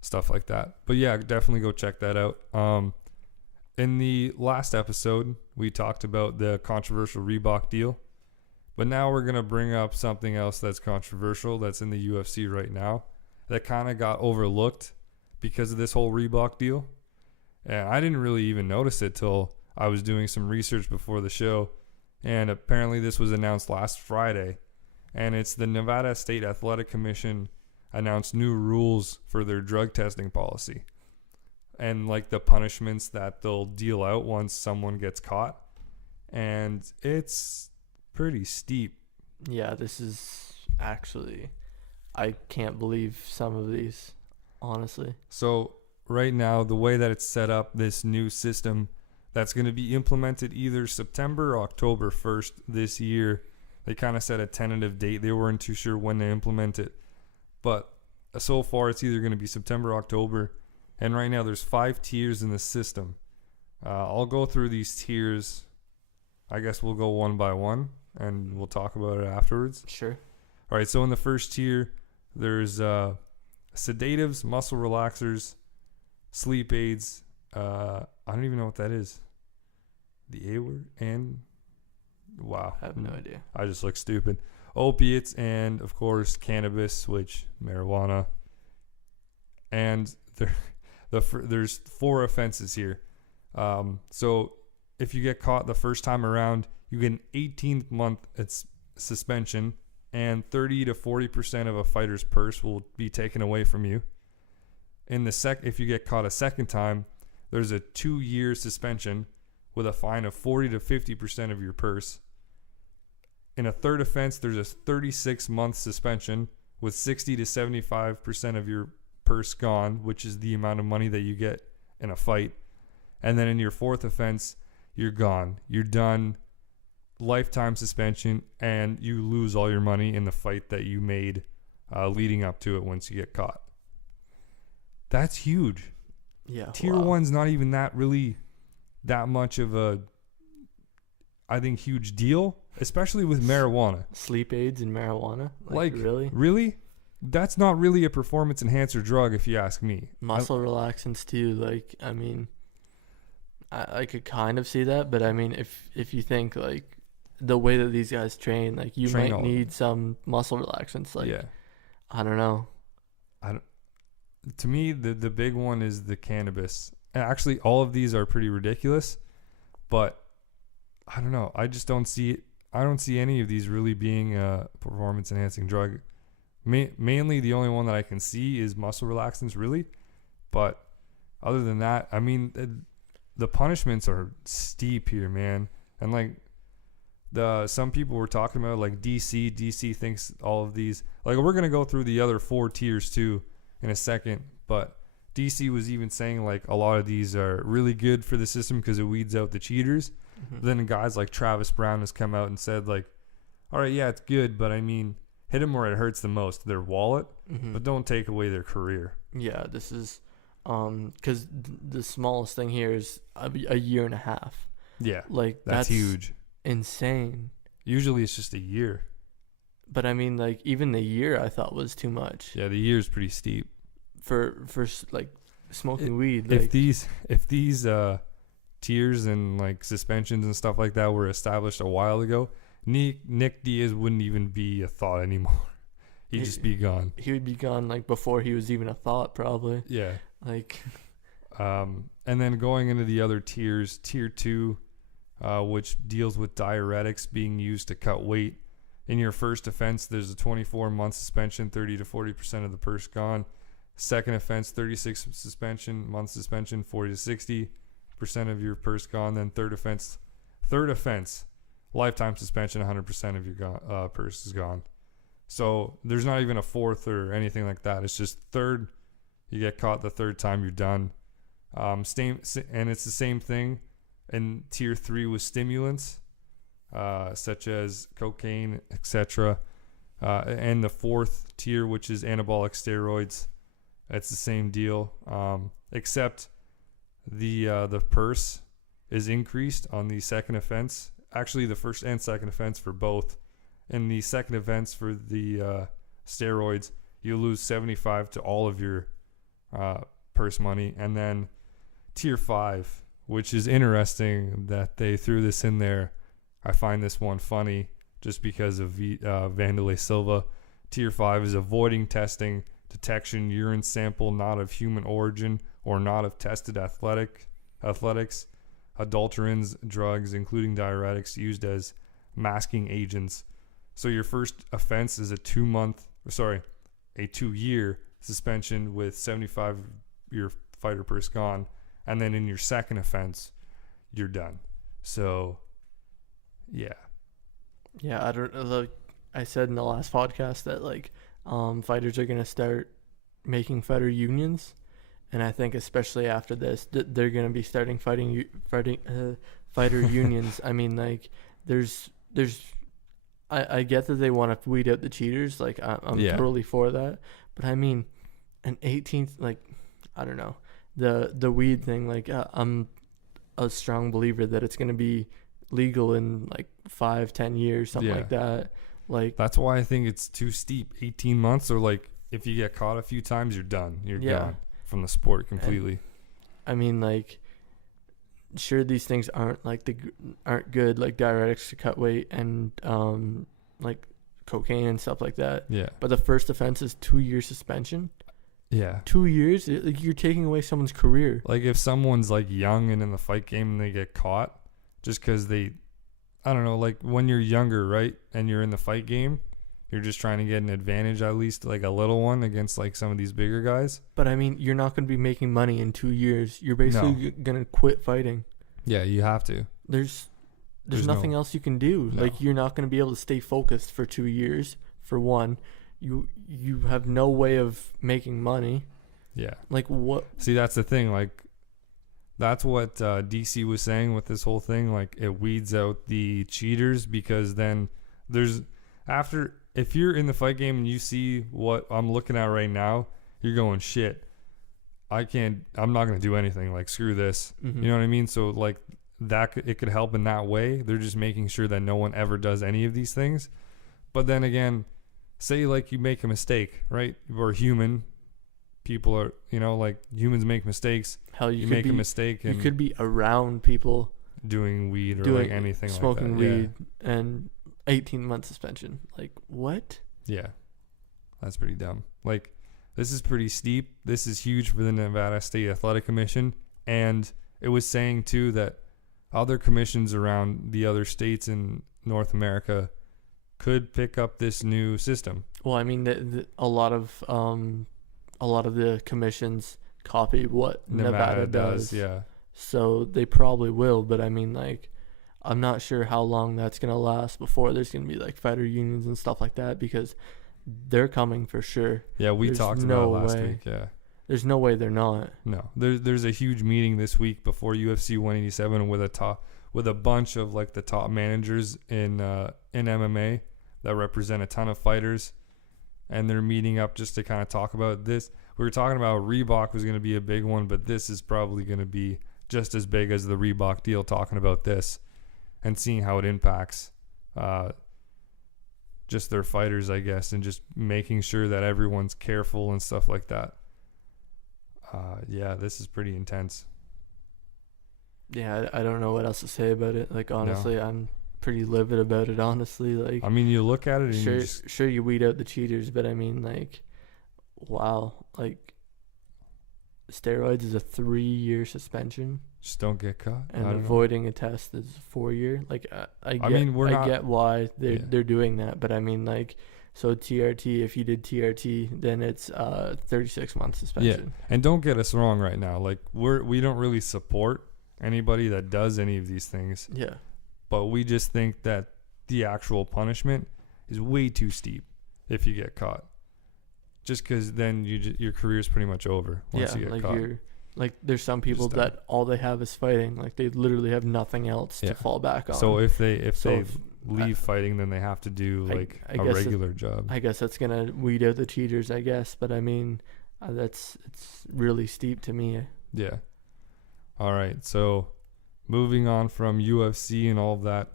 stuff like that. But yeah, definitely go check that out. in the last episode, we talked about the controversial Reebok deal. But now we're going to bring up something else that's controversial that's in the UFC right now that kind of got overlooked because of this whole Reebok deal. And I didn't really even notice it till I was doing some research before the show. And apparently this was announced last Friday. And it's the Nevada State Athletic Commission announced new rules for their drug testing policy. And like the punishments that they'll deal out once someone gets caught. And it's pretty steep. Yeah, this is actually, I can't believe some of these, honestly. So right now, the way that it's set up, this new system that's going to be implemented either September or October 1st this year. They kind of set a tentative date. They weren't too sure when to implement it. But so far, it's either going to be September or October. And right now, there's 5 tiers in the system. I'll go through these tiers. I guess we'll go one by one, and we'll talk about it afterwards. Sure. All right, so in the first tier, there's sedatives, muscle relaxers, sleep aids. I don't even know what that is. The A word? And, wow. I have no idea. I just look stupid. Opiates and, of course, cannabis, which marijuana. And there's 4 offenses here. So if you get caught the first time around, you get an 18th month suspension, and 30 to 40% of a fighter's purse will be taken away from you. If you get caught a second time, there's a 2-year suspension with a fine of 40 to 50% of your purse. In a third offense, there's a 36-month suspension with 60 to 75% of your purse gone, which is the amount of money that you get in a fight. And then in your fourth offense, you're gone. You're done. Lifetime suspension, and you lose all your money in the fight that you made leading up to it once you get caught. That's huge. Yeah. Tier 1's not even that much of a, I think, huge deal, especially with marijuana. Sleep aids and marijuana? Like really? Really? That's not really a performance enhancer drug, if you ask me. Muscle relaxants too. Like, I mean, I could kind of see that, but I mean, if you think like the way that these guys train, like you might need some muscle relaxants. Like, yeah. I don't know. To me, the big one is the cannabis. And actually, all of these are pretty ridiculous, but I don't know. I just don't see any of these really being a performance enhancing drug. Mainly, the only one that I can see is muscle relaxants, really. But other than that, I mean, the punishments are steep here, man. And like some people were talking about, like DC thinks all of these, like, we're gonna go through the other 4 tiers too in a second, but DC was even saying like a lot of these are really good for the system because it weeds out the cheaters. Mm-hmm. Then guys like Travis Brown has come out and said like, all right, yeah, it's good, but I mean, hit them where it hurts the most, their wallet, but don't take away their career. Yeah, this is because the smallest thing here is a year and a half. Yeah, like that's huge, insane. Usually it's just a year. But I mean, like, even the year I thought was too much. Yeah, the year's pretty steep for like smoking weed. If these tiers and like suspensions and stuff like that were established a while ago, Nick Diaz wouldn't even be a thought anymore. He'd just be gone. He would be gone like before he was even a thought, probably. Yeah. Like, and then going into the other tiers, tier 2, which deals with diuretics being used to cut weight. In your first offense, there's a 24-month suspension, 30 to 40% of the purse gone. Second offense, 36 month suspension, 40 to 60% of your purse gone. Then third offense, lifetime suspension, 100% of your purse is gone. So there's not even a fourth or anything like that. It's just third. You get caught the third time, you're done. And it's the same thing in tier 3 with stimulants, such as cocaine, etc. And the fourth tier, which is anabolic steroids, it's the same deal, except the purse is increased on the second offense. Actually, the first and second offense for both. In the second offense for the steroids, you lose 75 to all of your purse money. And then tier 5, which is interesting that they threw this in there. I find this one funny just because of Vanderlei Silva. Tier 5 is avoiding testing, detection, urine sample not of human origin or not of tested athletics, adulterants, drugs, including diuretics used as masking agents. So your first offense is a 2-year suspension with 75 your fighter purse gone, and then in your second offense, you're done. So, yeah. Yeah, I don't know. Like I said in the last podcast that like fighters are gonna start making fighter unions, and I think especially after this, they're gonna be starting fighter unions. I mean, like there's I get that they want to weed out the cheaters. Like I'm totally for that, but I mean, an 18th, like I don't know, the weed thing. Like I'm a strong believer that it's gonna be legal in like 5-10 years, something like that. Like that's why I think it's too steep. 18 months, or like if you get caught a few times, you're done. You're gone from the sport completely. And, I mean, like, sure, these things aren't good, like diuretics to cut weight and like cocaine and stuff like that. Yeah. But the first offense is 2-year suspension. Yeah. 2 years, you're taking away someone's career. Like if someone's like young and in the fight game and they get caught just because they, I don't know, like when you're younger, right, and you're in the fight game, you're just trying to get an advantage, at least like a little one against like some of these bigger guys. But I mean, you're not going to be making money in 2 years. You're basically going to quit fighting. Yeah, you have to. There's nothing else you can do. No. Like you're not going to be able to stay focused for 2 years. For one, you have no way of making money. Yeah. Like what? See, that's the thing. Like that's what DC was saying with this whole thing. Like it weeds out the cheaters, because then if you're in the fight game and you see what I'm looking at right now, you're going, shit, I'm not going to do anything. Like, screw this. Mm-hmm. You know what I mean? So, like, it could help in that way. They're just making sure that no one ever does any of these things. But then again, say, like, you make a mistake, right? We're human. People are, like, humans make mistakes. Hell, you make a mistake. And you could be around people doing weed or like anything like that. Smoking weed and 18-month suspension. Like, what? Yeah. That's pretty dumb. Like, this is pretty steep. This is huge for the Nevada State Athletic Commission. And it was saying, too, that other commissions around the other states in North America could pick up this new system. Well, I mean, a lot of the commissions copy what Nevada does. Yeah. So they probably will, but I mean, like, I'm not sure how long that's going to last before there's going to be, like, fighter unions and stuff like that, because they're coming for sure. Yeah, we talked about it last week, yeah. There's no way they're not. No. There's a huge meeting this week before UFC 187 with a bunch of, like, the top managers in MMA that represent a ton of fighters, and they're meeting up just to kind of talk about this. We were talking about Reebok was going to be a big one, but this is probably going to be just as big as the Reebok deal, talking about this and seeing how it impacts just their fighters, I guess, and just making sure that everyone's careful and stuff like that. Yeah, this is pretty intense. Yeah, I don't know what else to say about it. Like, honestly, no. I'm pretty livid about it, honestly. Like, I mean, you look at it and sure you weed out the cheaters, but I mean, like, wow, like, steroids is a 3-year suspension. Just don't get caught. And avoiding a test is 4-year. Like, I get why they're doing that, but I mean, like, so TRT, if you did TRT, then it's 36-month suspension. Yeah, and don't get us wrong right now. Like, we don't really support anybody that does any of these things. Yeah. But we just think that the actual punishment is way too steep if you get caught. Just because then your career is pretty much over once you get caught. Like, there's some people that all they have is fighting. Like, they literally have nothing else to fall back on. So if they leave fighting, then they have to do a regular job. I guess that's gonna weed out the cheaters, I guess. But I mean, it's really steep to me. Yeah. All right. So moving on from UFC and all of that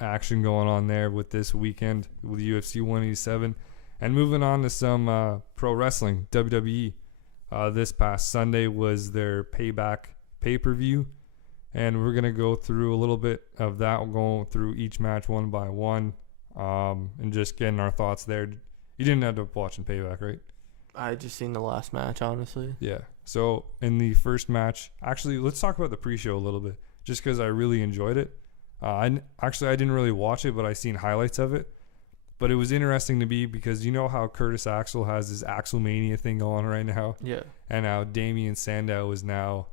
action going on there with this weekend with UFC 187, and moving on to some pro wrestling, WWE. This past Sunday was their Payback pay-per-view, And we're going to go through a little bit of that. We'll go through each match one by one, and just getting our thoughts there. You didn't end up watching Payback, right? I just seen the last match, honestly. Yeah. So in the first match, actually, let's talk about the pre-show a little bit, just because I really enjoyed it. I didn't really watch it, but I seen highlights of it. But it was interesting to me because you know how Curtis Axel has this Axelmania thing going right now? Yeah. And how Damian Sandow is now,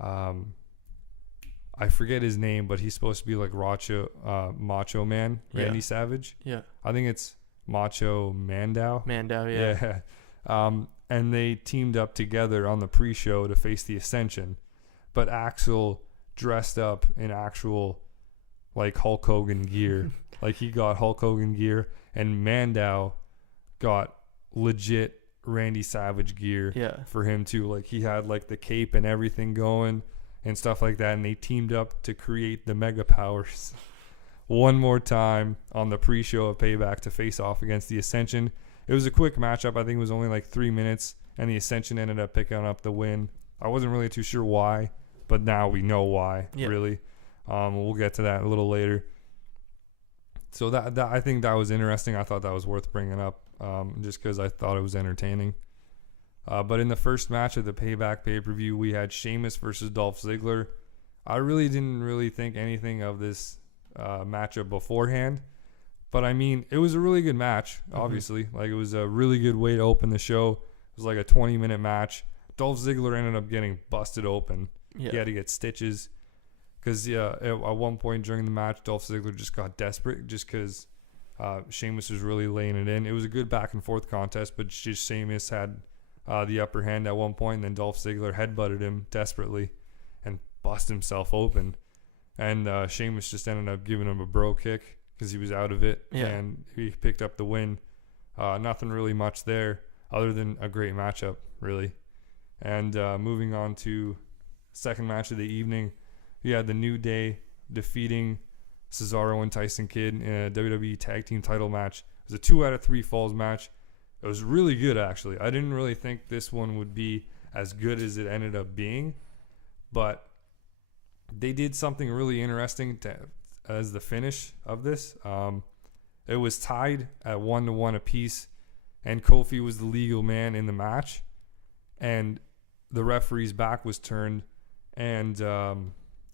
I forget his name, but he's supposed to be like Macho Man, Randy Savage. Yeah. I think it's Macho Mandow. Yeah. And they teamed up together on the pre-show to face the Ascension. But Axel dressed up in actual like Hulk Hogan gear. Like he got Hulk Hogan gear, and Mandow got legit Randy Savage gear for him too. Like he had like the cape and everything going and stuff like that, and they teamed up to create the Mega Powers one more time on the pre-show of Payback to face off against the Ascension. It was a quick matchup. I think it was only like 3 minutes, and the Ascension ended up picking up the win. I wasn't really too sure why, but now we know why, really. We'll get to that a little later. So that I think that was interesting. I thought that was worth bringing up, just because I thought it was entertaining. But in the first match of the Payback pay-per-view, we had Sheamus versus Dolph Ziggler. I really didn't think anything of this matchup beforehand. But, I mean, it was a really good match, obviously. Like, it was a really good way to open the show. It was like a 20-minute match. Dolph Ziggler ended up getting busted open. Yeah. He had to get stitches. Because, at one point during the match, Dolph Ziggler just got desperate just because Sheamus was really laying it in. It was a good back-and-forth contest, but just Sheamus had the upper hand at one point, and then Dolph Ziggler headbutted him desperately and bust himself open. And Sheamus just ended up giving him a bro kick because he was out of it, and he picked up the win. Nothing really much there other than a great matchup, really. And moving on to second match of the evening, we had the New Day defeating Cesaro and Tyson Kidd in a WWE Tag Team title match. It was a 2 out of 3 falls match. It was really good, actually. I didn't really think this one would be as good as it ended up being, but they did something really interesting as the finish of this. It was tied at 1-1 apiece, and Kofi was the legal man in the match, and the referee's back was turned, and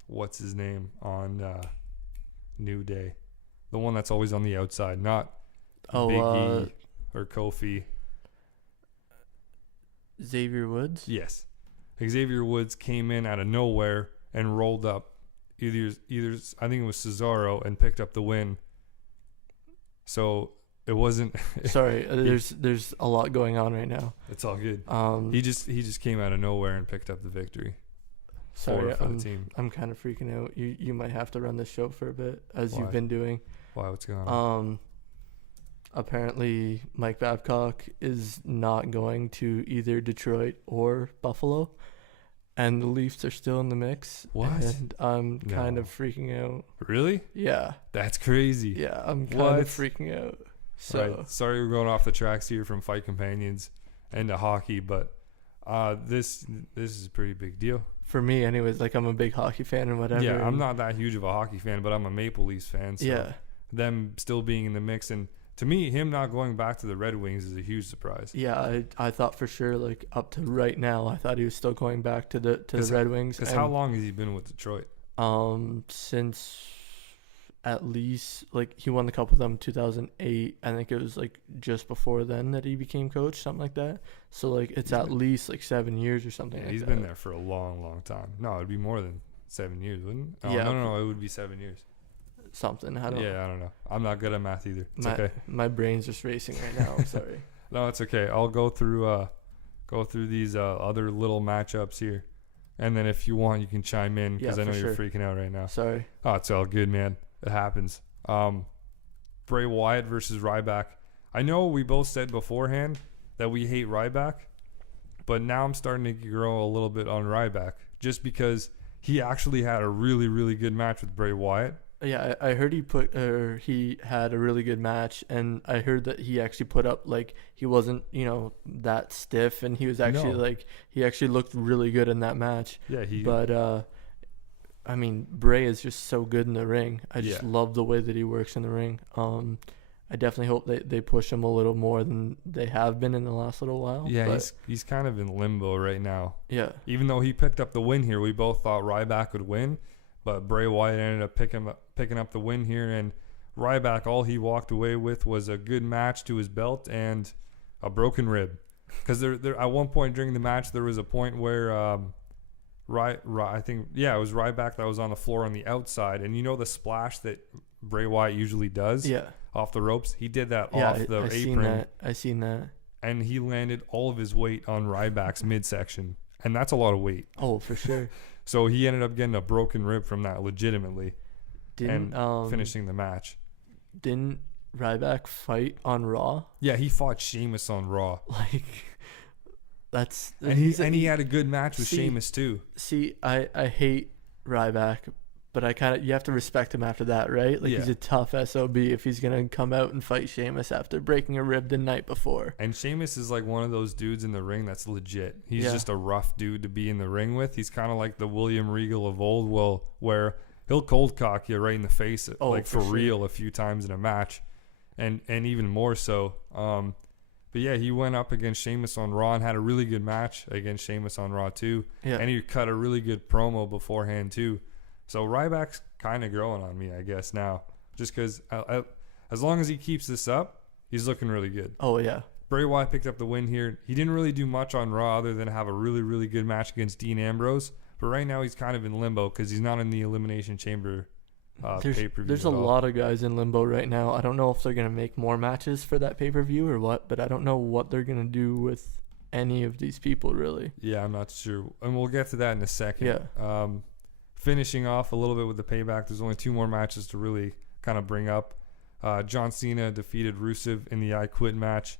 what's his name on New Day? The one that's always on the outside, not Big E or Kofi. Xavier Woods? Yes. Xavier Woods came in out of nowhere and rolled up either I think it was Cesaro, and picked up the win. So it wasn't sorry, there's a lot going on right now. It's all good. He just came out of nowhere and picked up the victory. Sorry, I'm kind of freaking out. You might have to run this show for a bit, as you've been doing. Why? What's going on? Apparently Mike Babcock is not going to either Detroit or Buffalo, and the Leafs are still in the mix. What? And I'm kind of freaking out. Really? Yeah. That's crazy. Yeah, I'm kind of freaking out. So right. Sorry, we're going off the tracks here from Fight Companions into hockey, but this is a pretty big deal. For me, anyways, like I'm a big hockey fan and whatever. Yeah, I'm not that huge of a hockey fan, but I'm a Maple Leafs fan. So them still being in the mix, and to me, him not going back to the Red Wings is a huge surprise. Yeah, I thought for sure, like up to right now, I thought he was still going back to the Red Wings. Because how long has he been with Detroit? Since at least like he won the cup with them in 2008. I think it was like just before then that he became coach, something like that. So like it's at least like 7 years or something. Yeah, he's been there for a long, long time. No, it'd be more than 7 years, wouldn't it? Oh, yeah, no, it would be 7 years. Something. I don't know. I'm not good at math either. It's okay. My brain's just racing right now. I'm sorry. No, it's okay. I'll go through these other little matchups here, and then if you want, you can chime in because I know you're freaking out right now. Sorry. Oh, it's all good, man. It happens. Bray Wyatt versus Ryback. I know we both said beforehand that we hate Ryback, but now I'm starting to grow a little bit on Ryback just because he actually had a really, really good match with Bray Wyatt. Yeah, I heard he had a really good match, and I heard that he actually put up, like, he wasn't, that stiff, and he was actually, he actually looked really good in that match. Yeah, But I mean, Bray is just so good in the ring. I just Yeah. love the way that he works in the ring. I definitely hope they push him a little more than they have been in the last little while. Yeah, but he's kind of in limbo right now. yeah, Even though he picked up the win here, we both thought Ryback would win, but Bray Wyatt ended up picking up the win here, and Ryback, all he walked away with was a good match to his belt and a broken rib. Because there at one point during the match, there was a point where I think it was Ryback that was on the floor on the outside, and you know the splash that Bray Wyatt usually does yeah, off the ropes. He did that yeah. off the I seen apron, that. I seen that. and he landed all of his weight on Ryback's midsection, and that's a lot of weight. Oh, for sure. So he ended up getting a broken rib from that legitimately, Didn't and finishing the match. Didn't Ryback fight on Raw? Yeah, he fought Sheamus on Raw, Like, that's and he had a good match with Sheamus too. See, I hate Ryback, but you have to respect him after that, right? Like, Yeah. he's a tough SOB if he's gonna come out and fight Sheamus after breaking a rib the night before. And Sheamus is like one of those dudes in the ring that's legit. He's Yeah. just a rough dude to be in the ring with. He's kind of like the William Regal of old, where he'll cold cock you right in the face, like for sure. real, a few times in a match, and even more so. But yeah, he went up against Sheamus on Raw and had a really good match against Sheamus on Raw too. Yeah. And he cut a really good promo beforehand too. So Ryback's kind of growing on me, I guess, now. Just because as long as he keeps this up, he's looking really good. Oh yeah. Bray Wyatt picked up the win here. He didn't really do much on Raw other than have a really, really good match against Dean Ambrose. But right now he's kind of in limbo because he's not in the Elimination Chamber pay-per-view. There's a lot of guys in limbo right now. I don't know if they're going to make more matches for that pay-per-view or what, but I don't know what they're going to do with any of these people, really. Yeah, I'm not sure. And we'll get to that in a second. Yeah. Finishing off a little bit with the Payback, there's only two more matches to really kind of bring up. John Cena defeated Rusev in the I Quit match.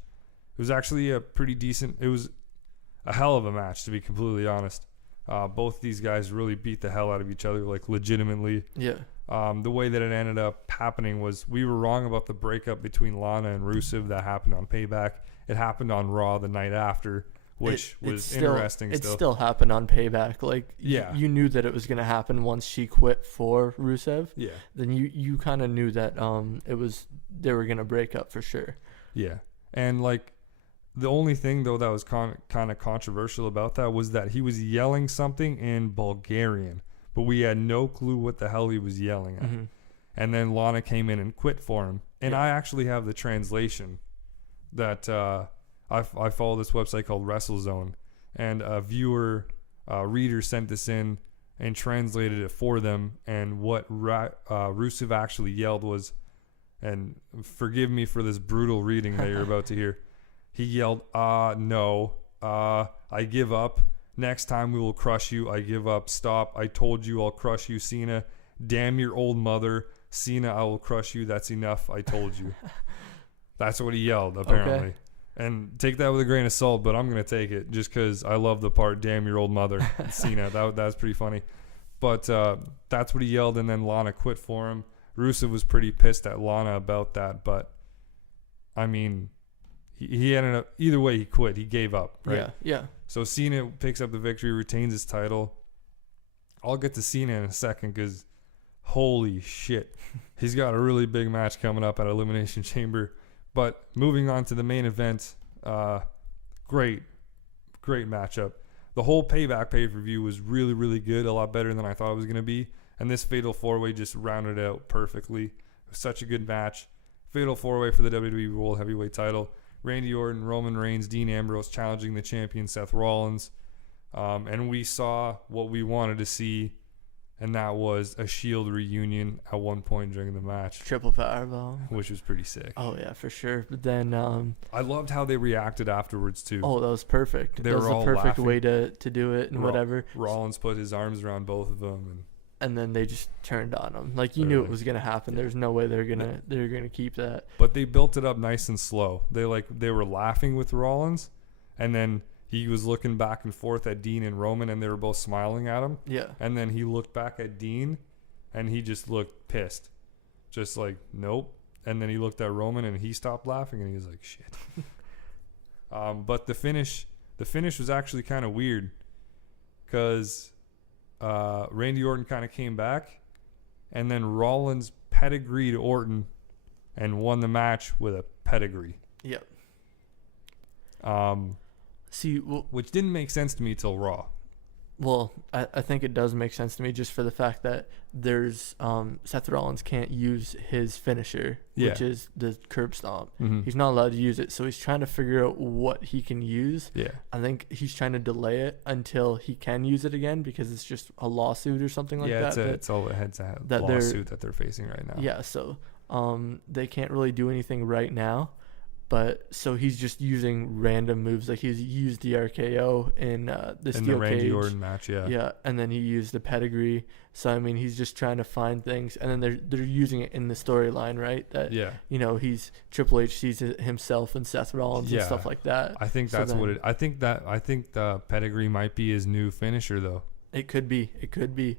It was actually it was a hell of a match, to be completely honest. Both these guys really beat the hell out of each other, like legitimately. Yeah. The way that it ended up happening was we were wrong about the breakup between Lana and Rusev that happened on Payback. It happened on Raw the night after, which was interesting. It still happened on Payback. Like, yeah, you knew that it was going to happen once she quit for Rusev. Yeah. Then you kind of knew that they were going to break up for sure. Yeah. And like the only thing though that was kind of controversial about that was that he was yelling something in Bulgarian, but we had no clue what the hell he was yelling at. Mm-hmm. And then Lana came in and quit for him. And I actually have the translation that I follow this website called WrestleZone, and a reader sent this in and translated it for them. And what Rusev actually yelled was, and forgive me for this brutal reading that you're about to hear, he yelled, no, I give up. Next time we will crush you. I give up. Stop. I told you I'll crush you, Cena. Damn your old mother. Cena, I will crush you. That's enough. I told you. That's what he yelled, apparently. Okay. And take that with a grain of salt, but I'm going to take it just because I love the part, damn your old mother, Cena. That was pretty funny. But that's what he yelled, and then Lana quit for him. Rusev was pretty pissed at Lana about that, but, I mean, he ended up, either way he quit. He gave up, right? Yeah, yeah. So Cena picks up the victory, retains his title. I'll get to Cena in a second because holy shit. He's got a really big match coming up at Elimination Chamber. But moving on to the main event, great matchup. The whole Payback pay-per-view was really, really good, a lot better than I thought it was going to be. And this Fatal 4-Way just rounded it out perfectly. It was such a good match. Fatal 4-Way for the WWE World Heavyweight title. Randy Orton, Roman Reigns, Dean Ambrose challenging the champion Seth Rollins. And we saw what we wanted to see, and that was a Shield reunion at one point during the match. Triple powerbomb. Which was pretty sick. Oh, yeah, for sure. But then I loved how they reacted afterwards, too. Oh, that was perfect. They that was were the all perfect laughing. way to do it and whatever. Rollins put his arms around both of them, and then they just turned on him. Like, you knew it was gonna happen. There's no way they're gonna keep that. But they built it up nice and slow. They were laughing with Rollins, and then he was looking back and forth at Dean and Roman, and they were both smiling at him. Yeah. And then he looked back at Dean, and he just looked pissed, just like nope. And then he looked at Roman, and he stopped laughing, and he was like shit. But the finish was actually kind of weird, because Randy Orton kind of came back, and then Rollins pedigreed Orton and won the match with a pedigree. Yep. Which didn't make sense to me till Raw. Well, I think it does make sense to me just for the fact that there's Seth Rollins can't use his finisher, which is the curb stomp. Mm-hmm. He's not allowed to use it, so he's trying to figure out what he can use. Yeah. I think he's trying to delay it until he can use it again because it's just a lawsuit or something like that. Yeah, it's all a head-to-head lawsuit that they're facing right now. Yeah, so they can't really do anything right now. But so he's just using random moves. Like he's used the RKO in the steel the Randy cage. Orton match, yeah. Yeah, and then he used the pedigree. So I mean, he's just trying to find things, and then they're using it in the storyline, right? That he's Triple H sees himself and Seth Rollins and stuff like that. I think that's what it. I think the pedigree might be his new finisher, though. It could be.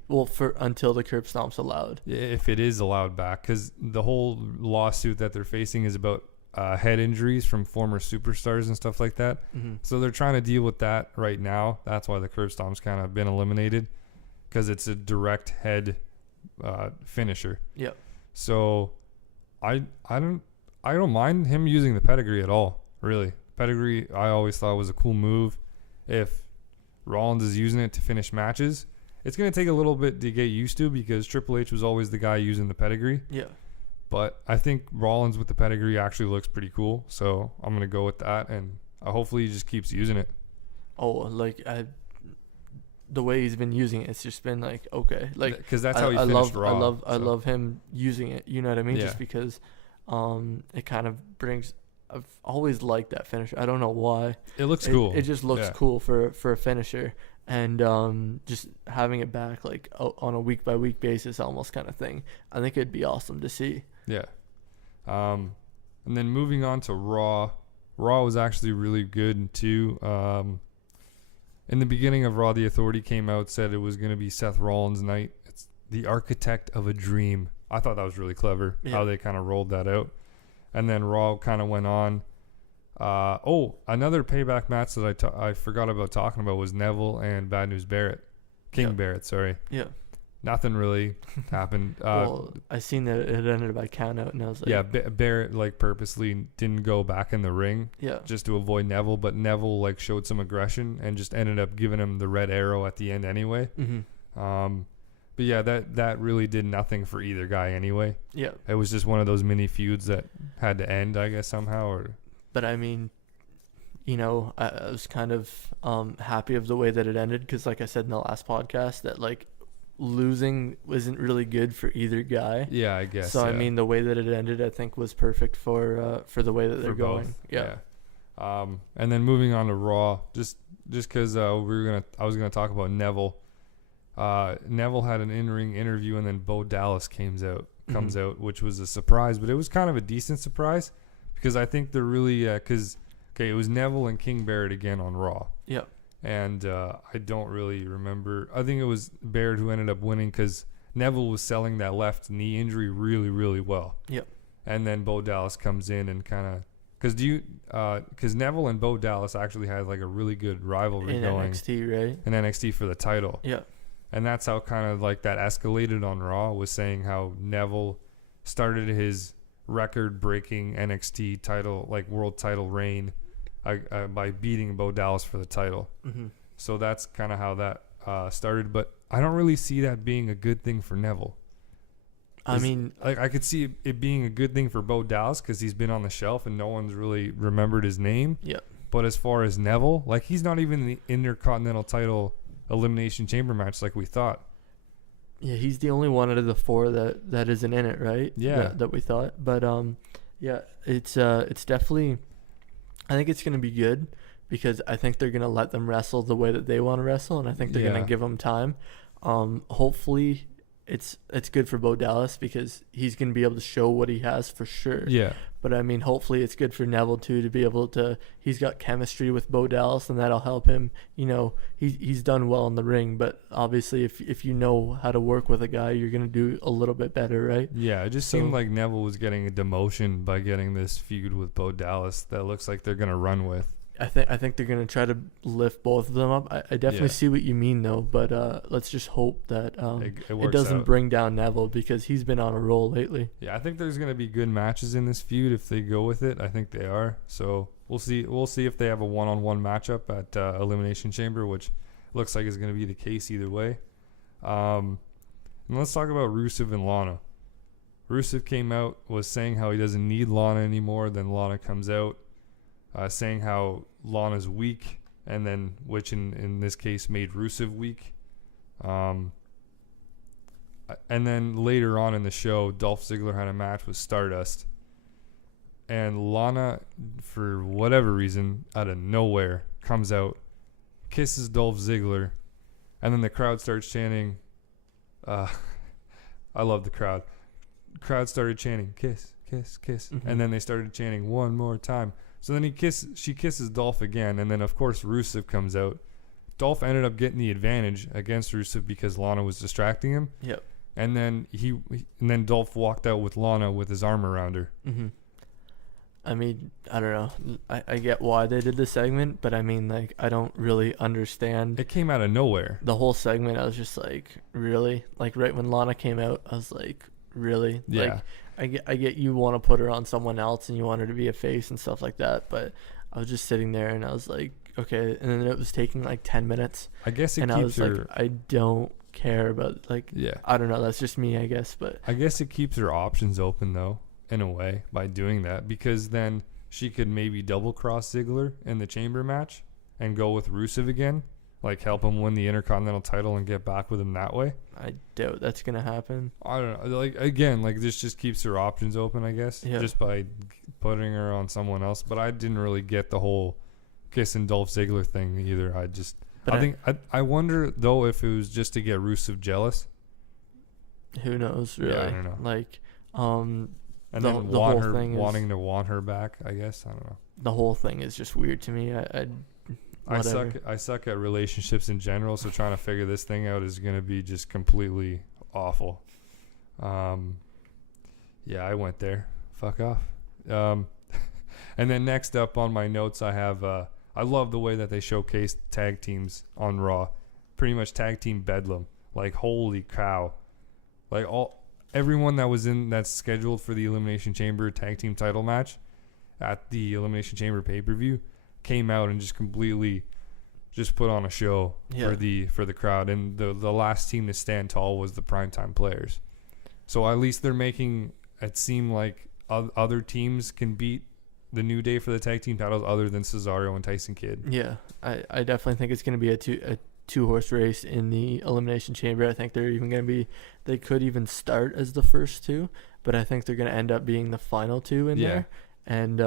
Well, until the curb stomp's allowed. If it is allowed back, because the whole lawsuit that they're facing is about head injuries from former superstars and stuff like that. Mm-hmm. So they're trying to deal with that right now. That's why the curb stomp's kind of been eliminated, because it's a direct head finisher. Yep. So I don't mind him using the pedigree at all. Really, pedigree I always thought was a cool move. If Rollins is using it to finish matches, it's going to take a little bit to get used to because Triple H was always the guy using the pedigree. Yeah. But I think Rollins with the pedigree actually looks pretty cool. So I'm going to go with that. And hopefully he just keeps using it. Oh, the way he's been using it, it's just been like, okay. Like, because that's how he finished Raw. I love him using it. You know what I mean? Yeah. Just because it kind of brings... I've always liked that finisher. I don't know why. It looks cool. It just looks cool for a finisher. And just having it back like on a week-by-week basis almost kind of thing. I think it'd be awesome to see. Yeah. And then moving on to Raw. Raw was actually really good too. In the beginning of Raw, the Authority came out, said it was going to be Seth Rollins' night. It's the architect of a dream. I thought that was really clever how they kind of rolled that out. And then Raw kind of went on. Another Payback match that I forgot about talking about was Neville and Bad News Barrett. King Barrett, sorry. Yeah. Nothing really happened. Well, I seen that it ended by count out, and I was like... Yeah, Barrett, purposely didn't go back in the ring just to avoid Neville, but Neville, showed some aggression and just ended up giving him the red arrow at the end anyway. Mm-hmm. But yeah, that really did nothing for either guy anyway. Yeah. It was just one of those mini feuds that had to end, I guess, somehow. But I mean, I was kind of happy of the way that it ended because, like I said in the last podcast, that losing wasn't really good for either guy. Yeah, I guess. So I mean, the way that it ended, I think, was perfect for the way that they're going. Both. Yeah. And then moving on to Raw, just because I was gonna talk about Neville. Neville had an in-ring interview, and then Bo Dallas comes out, which was a surprise, but it was kind of a decent surprise because I think they're really it was Neville and King Barrett again on Raw. Yeah. And I don't really remember. I think it was Barrett who ended up winning because Neville was selling that left knee injury really, really well. Yep. And then Bo Dallas comes in and kind of because Neville and Bo Dallas actually had a really good rivalry going NXT, right? In NXT for the title. Yeah. And that's how kind of that escalated on Raw, was saying how Neville started his record-breaking NXT title, world title reign by beating Bo Dallas for the title. Mm-hmm. So that's kind of how that started. But I don't really see that being a good thing for Neville. I mean, I could see it being a good thing for Bo Dallas because he's been on the shelf and no one's really remembered his name. Yeah. But as far as Neville, he's not even in the Intercontinental title Elimination Chamber match like we thought. Yeah, he's the only one out of the four that isn't in it, right? Yeah. That we thought. But it's definitely, I think it's going to be good because I think they're going to let them wrestle the way that they want to wrestle, and I think they're going to give them time. Hopefully it's good for Bo Dallas because he's going to be able to show what he has for sure. Yeah. But I mean, hopefully it's good for Neville too to be able to. He's got chemistry with Bo Dallas, and that'll help him. He's done well in the ring, but obviously, if you know how to work with a guy, you're gonna do a little bit better, right? Yeah, it just seemed like Neville was getting a demotion by getting this feud with Bo Dallas that looks like they're gonna run with. I think they're gonna try to lift both of them up. I definitely see what you mean though, but let's just hope that it doesn't bring down Neville, because he's been on a roll lately. Yeah, I think there's gonna be good matches in this feud if they go with it. I think they are. So we'll see. We'll see if they have a one-on-one matchup at Elimination Chamber, which looks like is gonna be the case either way. And let's talk about Rusev and Lana. Rusev came out, was saying how he doesn't need Lana anymore. Then Lana comes out saying how Lana's weak, and then which in this case made Rusev weak. And then later on in the show, Dolph Ziggler had a match with Stardust. And Lana, for whatever reason, out of nowhere, comes out, kisses Dolph Ziggler, and then the crowd starts chanting, I love the crowd. Crowd started chanting, kiss, kiss, kiss. Mm-hmm. And then they started chanting one more time. So then she kisses Dolph again, and then of course Rusev comes out. Dolph ended up getting the advantage against Rusev because Lana was distracting him. Yep. And then Dolph walked out with Lana with his arm around her. Mm-hmm. I mean, I don't know. I get why they did this segment, but I mean, like, I don't really understand. It came out of nowhere. The whole segment, I was just like, really? Like, right when Lana came out, I was like, really? Yeah. Like, I get you want to put her on someone else and you want her to be a face and stuff like that, but I was just sitting there and I was like, okay. And then it was taking like 10 minutes. I guess it and keeps I was her. like, I don't care about, like, yeah. I don't know. That's just me, I guess. But I guess it keeps her options open though, in a way, by doing that, because then she could maybe double cross Ziggler in the chamber match and go with Rusev again, like help him win the Intercontinental title and get back with him that way. I doubt that's gonna happen. I don't know. Like, again, like, this just keeps her options open, I guess, just by putting her on someone else. But I didn't really get the whole kissing Dolph Ziggler thing either. I wonder though if it was just to get Rusev jealous. Who knows, really? Yeah, I don't know. Like, and the then wanting to want her back, I guess. I don't know. The whole thing is just weird to me. I suck at relationships in general, so trying to figure this thing out is going to be just completely awful. Yeah, I went there. Fuck off. And then next up on my notes, I have I love the way that they showcased tag teams on Raw. Pretty much tag team bedlam. Like, holy cow. Like, everyone that was that's scheduled for the Elimination Chamber tag team title match at the Elimination Chamber pay-per-view came out and just completely just put on a show for the crowd. And the last team to stand tall was the Primetime Players. So at least they're making it seem like other teams can beat the New Day for the tag team titles other than Cesaro and Tyson Kidd. Yeah, I definitely think it's going to be a two-horse race in the Elimination Chamber. I think they're even going to be, they could even start as the first two, but I think they're going to end up being the final two in there. And,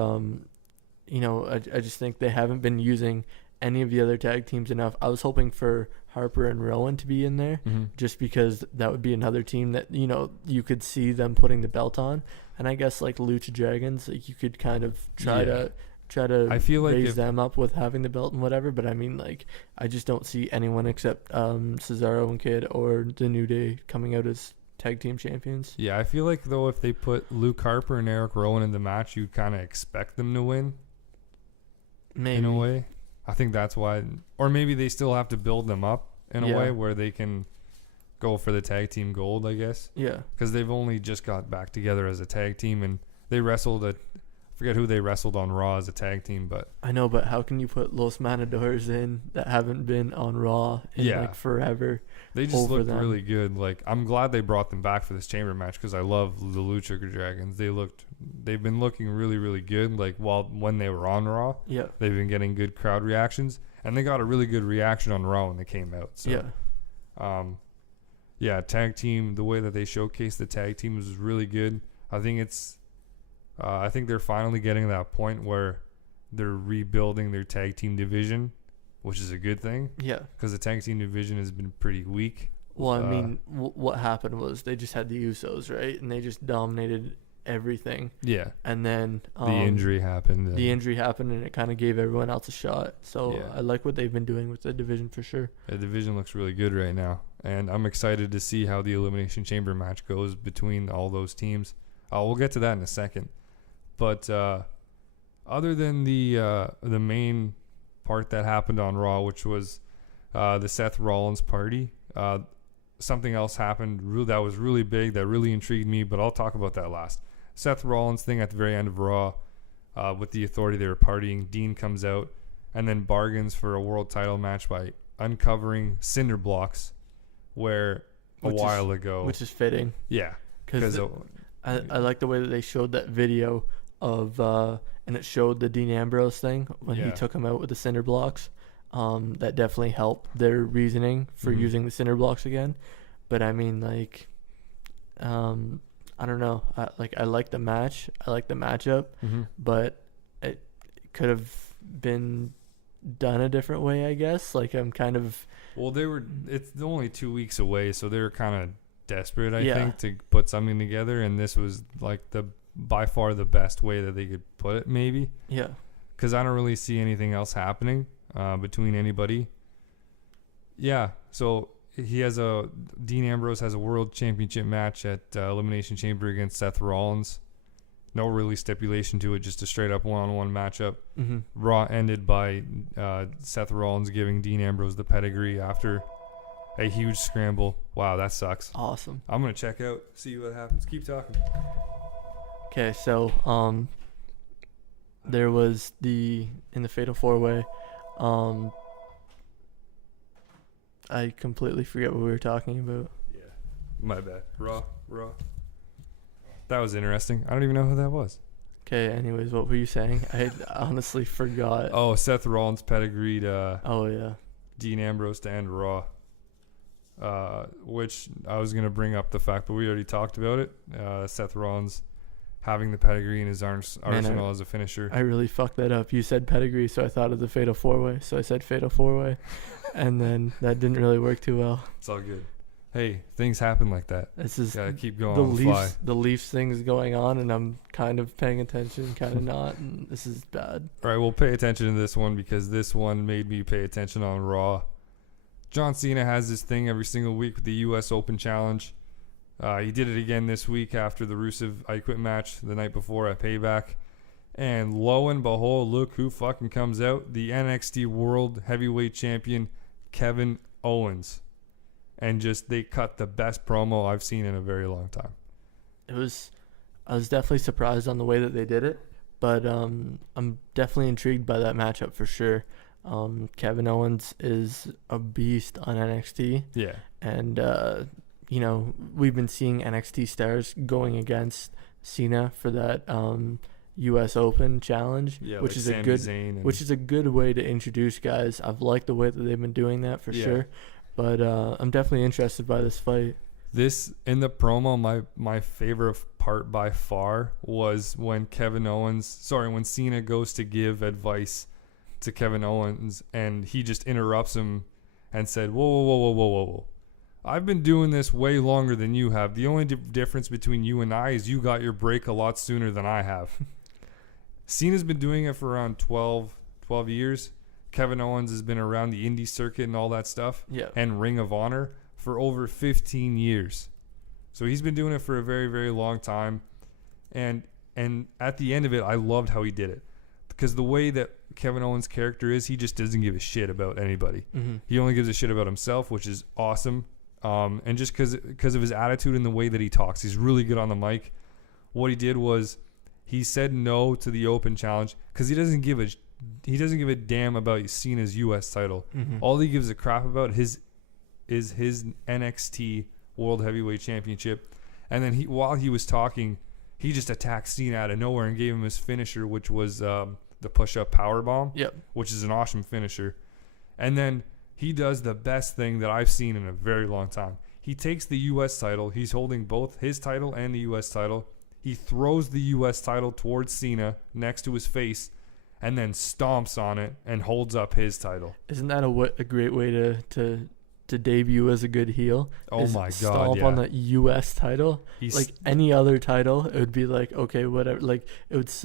you know, I just think they haven't been using any of the other tag teams enough. I was hoping for Harper and Rowan to be in there, just because that would be another team that, you know, you could see them putting the belt on. And I guess like Lucha Dragons, like, you could kind of try to I feel like raise them up with having the belt and whatever. But I mean, like, I just don't see anyone except Cesaro and Kidd or the New Day coming out as tag team champions. Yeah, I feel like though if they put Luke Harper and Eric Rowan in the match, you kind of expect them to win. Maybe. In a way. I think that's why, or maybe they still have to build them up in a way where they can go for the tag team gold, I guess. Yeah. Because they've only just got back together as a tag team, and they wrestled I forget who they wrestled on Raw as a tag team, but I know, but how can you put Los Matadors in that haven't been on Raw in like forever? They just looked really good. Like, I'm glad they brought them back for this chamber match because I love the Lucha Dragons. They've been looking really, really good. Like, when they were on Raw, they've been getting good crowd reactions, and they got a really good reaction on Raw when they came out. So, tag team. The way that they showcased the tag teams was really good. I think they're finally getting to that point where they're rebuilding their tag team division, which is a good thing. Yeah. Because the tag team division has been pretty weak. Well, I mean, what happened was they just had the Usos, right? And they just dominated everything. Yeah. And then the injury happened. And it kind of gave everyone else a shot. So I like what they've been doing with the division for sure. The division looks really good right now. And I'm excited to see how the Elimination Chamber match goes between all those teams. We'll get to that in a second. But other than the main part that happened on Raw, which was the Seth Rollins party. Something else happened that was really big, that really intrigued me, but I'll talk about that last. Seth Rollins thing at the very end of Raw, with the Authority, they were partying. Dean comes out and then bargains for a world title match by uncovering cinder blocks while ago. Which is fitting. Yeah. Because I like the way that they showed that video of, and it showed the Dean Ambrose thing when he took him out with the cinder blocks. That definitely helped their reasoning for using the cinder blocks again. But I mean, like, I don't know. I like the match. I like the matchup, but it could have been done a different way, I guess. Like, I'm kind of. Well, it's only 2 weeks away, so they were kind of desperate, I think, to put something together, and this was like by far the best way that they could put it, maybe. Yeah. Because I don't really see anything else happening between anybody. Yeah, so Dean Ambrose has a world championship match at Elimination Chamber against Seth Rollins. No really stipulation to it, just a straight up one-on-one matchup. Raw ended by Seth Rollins giving Dean Ambrose the pedigree after a huge scramble. Wow, that sucks. Awesome. I'm going to check out, see what happens. Keep talking. Okay, so there was in the Fatal 4-Way, I completely forget what we were talking about. Yeah, my bad. Raw. That was interesting. I don't even know who that was. Okay, anyways, what were you saying? I honestly forgot. Oh, Seth Rollins pedigreed Dean Ambrose to end Raw. Which I was going to bring up the fact, but we already talked about it. Seth Rollins having the pedigree in his arsenal as a finisher. I really fucked that up. You said pedigree, so I thought of the Fatal 4-Way. So I said Fatal 4-Way, and then that didn't really work too well. It's all good. Hey, things happen like that. This is gotta keep going on the fly. The Leafs thing's going on, and I'm kind of paying attention, kind of not, and this is bad. All right, we'll pay attention to this one because this one made me pay attention on Raw. John Cena has this thing every single week with the U.S. Open Challenge. He did it again this week after the Rusev I Quit match the night before at Payback. And lo and behold, look who fucking comes out. The NXT World Heavyweight Champion, Kevin Owens. And they cut the best promo I've seen in a very long time. I was definitely surprised on the way that they did it. But I'm definitely intrigued by that matchup for sure. Kevin Owens is a beast on NXT. Yeah. And, we've been seeing NXT stars going against Cena for that U.S. Open challenge, which is a good way to introduce guys. I've liked the way that they've been doing that for sure. But I'm definitely interested by this fight. This, in the promo, my favorite part by far was when when Cena goes to give advice to Kevin Owens, and he just interrupts him and said, whoa. I've been doing this way longer than you have. The only difference between you and I is you got your break a lot sooner than I have. Cena's been doing it for around 12 years. Kevin Owens has been around the indie circuit and all that stuff, and Ring of Honor for over 15 years. So he's been doing it for a very, very long time. And at the end of it, I loved how he did it. Because the way that Kevin Owens' character is, he just doesn't give a shit about anybody. He only gives a shit about himself, which is awesome. And just because of his attitude and the way that he talks, he's really good on the mic. What he did was he said no to the Open Challenge because he doesn't give a damn about Cena's U.S. title. All he gives a crap about is his NXT World Heavyweight Championship. And then while he was talking, he just attacked Cena out of nowhere and gave him his finisher, which was the push-up powerbomb, which is an awesome finisher. And then he does the best thing that I've seen in a very long time. He takes the U.S. title. He's holding both his title and the U.S. title. He throws the U.S. title towards Cena next to his face and then stomps on it and holds up his title. Isn't that a great way to debut as a good heel? Oh my God, stomp on the U.S. title. Like any other title, it would be like, okay, whatever. Like it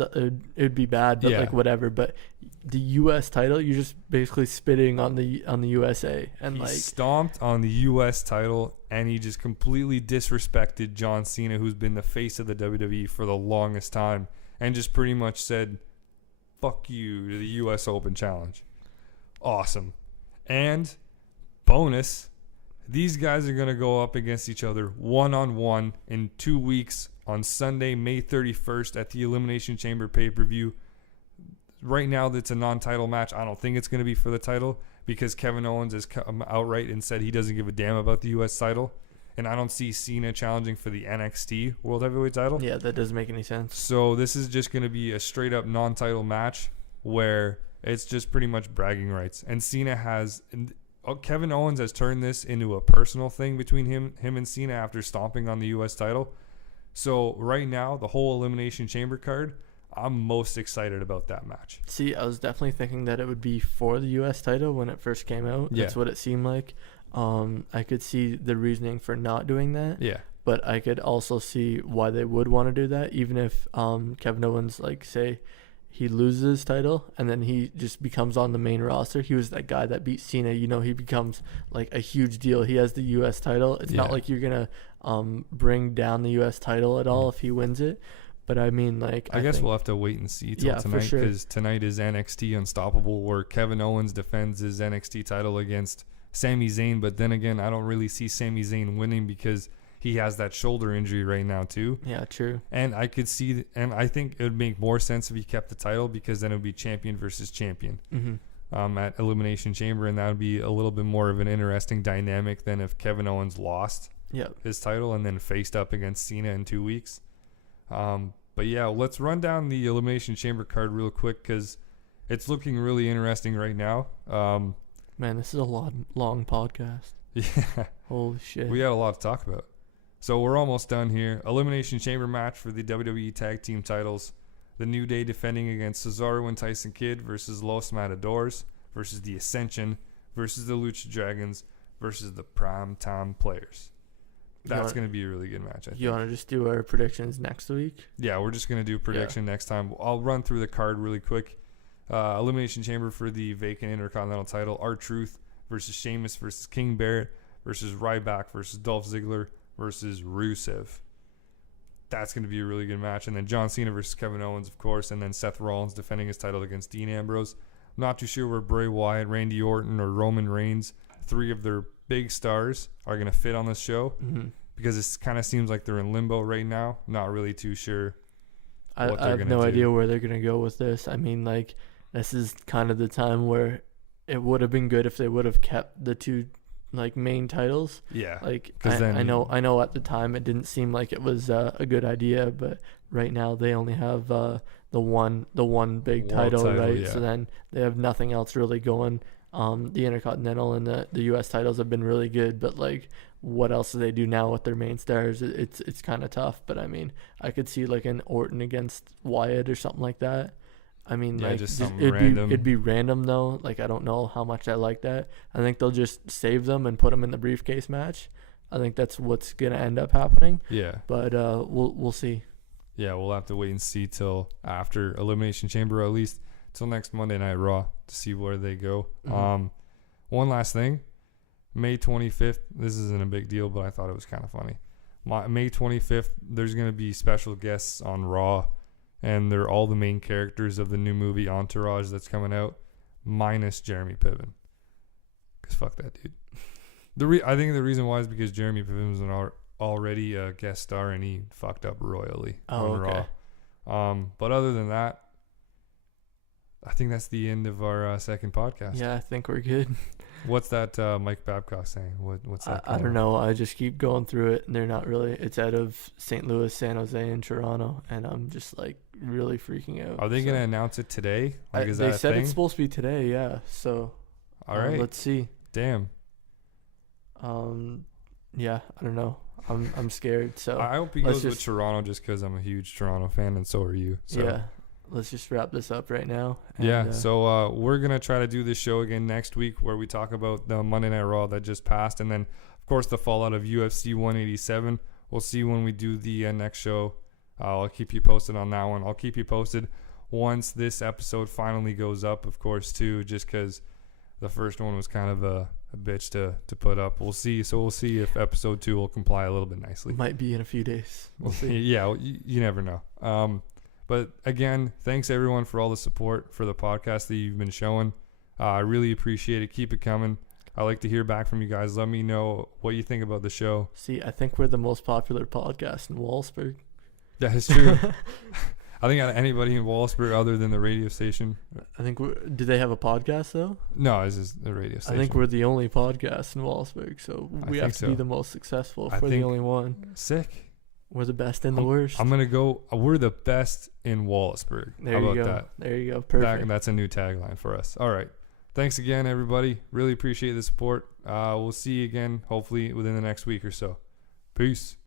would be bad, but like whatever. But the U.S. title, you're just basically spitting on the USA, and he stomped on the U.S. title, and he just completely disrespected John Cena, who's been the face of the WWE for the longest time, and just pretty much said, "Fuck you" to the U.S. Open Challenge. Awesome. And bonus, these guys are going to go up against each other one-on-one in 2 weeks on Sunday, May 31st at the Elimination Chamber pay-per-view. Right now, it's a non-title match. I don't think it's going to be for the title because Kevin Owens has come outright and said he doesn't give a damn about the U.S. title. And I don't see Cena challenging for the NXT World Heavyweight title. Yeah, that doesn't make any sense. So this is just going to be a straight-up non-title match where it's just pretty much bragging rights. And Cena has... Kevin Owens has turned this into a personal thing between him and Cena after stomping on the U.S. title. So right now, the whole Elimination Chamber card, I'm most excited about that match. See, I was definitely thinking that it would be for the U.S. title when it first came out. Yeah. That's what it seemed like. I could see the reasoning for not doing that. Yeah. But I could also see why they would want to do that, even if Kevin Owens, like, say, he loses his title and then he just becomes on the main roster. He was that guy that beat Cena. You know, he becomes like a huge deal. He has the U.S. title. It's not like you're going to bring down the U.S. title at all if he wins it. But I mean, like, I guess we'll have to wait and see till tonight because tonight is NXT Unstoppable where Kevin Owens defends his NXT title against Sami Zayn. But then again, I don't really see Sami Zayn winning because he has that shoulder injury right now too. Yeah, true. And I could see, and I think it would make more sense if he kept the title because then it would be champion versus champion at Elimination Chamber, and that would be a little bit more of an interesting dynamic than if Kevin Owens lost his title and then faced up against Cena in 2 weeks. But yeah, let's run down the Elimination Chamber card real quick because it's looking really interesting right now. Man, this is a long podcast. Yeah. Holy shit. We got a lot to talk about. So we're almost done here. Elimination Chamber match for the WWE Tag Team titles. The New Day defending against Cesaro and Tyson Kidd versus Los Matadors versus the Ascension versus the Lucha Dragons versus the Prime Time Players. That's going to be a really good match, I think. You want to just do our predictions next week? Yeah, we're just going to do prediction next time. I'll run through the card really quick. Elimination Chamber for the vacant Intercontinental title. R-Truth versus Sheamus versus King Barrett versus Ryback versus Dolph Ziggler versus Rusev. That's going to be a really good match. And then John Cena versus Kevin Owens, of course. And then Seth Rollins defending his title against Dean Ambrose. I'm not too sure where Bray Wyatt, Randy Orton, or Roman Reigns, three of their big stars, are going to fit on this show. Because it kind of seems like they're in limbo right now. Not really too sure what they're going to do. I have no idea where they're going to go with this. I mean, like, this is kind of the time where it would have been good if they would have kept the two like main titles. Yeah. Like I know at the time it didn't seem like it was a good idea, but right now they only have the one big title, right? Yeah. So then they have nothing else really going. The Intercontinental and the US titles have been really good, but like what else do they do now with their main stars? It's kind of tough, but I mean, I could see like an Orton against Wyatt or something like that. I mean, like, just random. It'd be random, though. Like, I don't know how much I like that. I think they'll just save them and put them in the briefcase match. I think that's what's going to end up happening. Yeah. But we'll see. Yeah, we'll have to wait and see till after Elimination Chamber, at least till next Monday Night Raw to see where they go. One last thing. May 25th, this isn't a big deal, but I thought it was kind of funny. May 25th, there's going to be special guests on Raw. And they're all the main characters of the new movie Entourage that's coming out, minus Jeremy Piven. Because fuck that dude. I think the reason why is because Jeremy Piven was already a guest star and he fucked up royally on Raw. But other than that, I think that's the end of our second podcast. Yeah, I think we're good. What's that Mike Babcock saying? What's that? I don't know. I just keep going through it, and they're not really. It's out of St. Louis, San Jose, and Toronto, and I'm just like really freaking out. Are they going to announce it today? Like, is that they a said thing? It's supposed to be today, yeah. So, all right, let's see. Damn. Yeah, I don't know. I'm scared. So I hope he goes with Toronto just because I'm a huge Toronto fan, and so are you. So. Yeah. Let's just wrap this up right now. So we're going to try to do this show again next week where we talk about the Monday Night Raw that just passed. And then, of course, the fallout of UFC 187. We'll see when we do the next show. I'll keep you posted on that one. I'll keep you posted once this episode finally goes up, of course, too, just because the first one was kind of a bitch to put up. We'll see. So we'll see if episode 2 will comply a little bit nicely. Might be in a few days. We'll see. Yeah, you never know. But again, thanks everyone for all the support for the podcast that you've been showing. I really appreciate it. Keep it coming. I like to hear back from you guys. Let me know what you think about the show. See, I think we're the most popular podcast in Wallaceburg. That is true. I think out of anybody in Wallaceburg other than the radio station. I think do they have a podcast though? No, it's just the radio station. I think we're the only podcast in Wallaceburg, so we have to be the most successful if we're the only one. Sick. We're the best and the worst. I'm going to go, we're the best in Wallaceburg. There How you about go. that? There you go. Perfect. That's a new tagline for us. All right. Thanks again, everybody. Really appreciate the support. We'll see you again, hopefully, within the next week or so. Peace.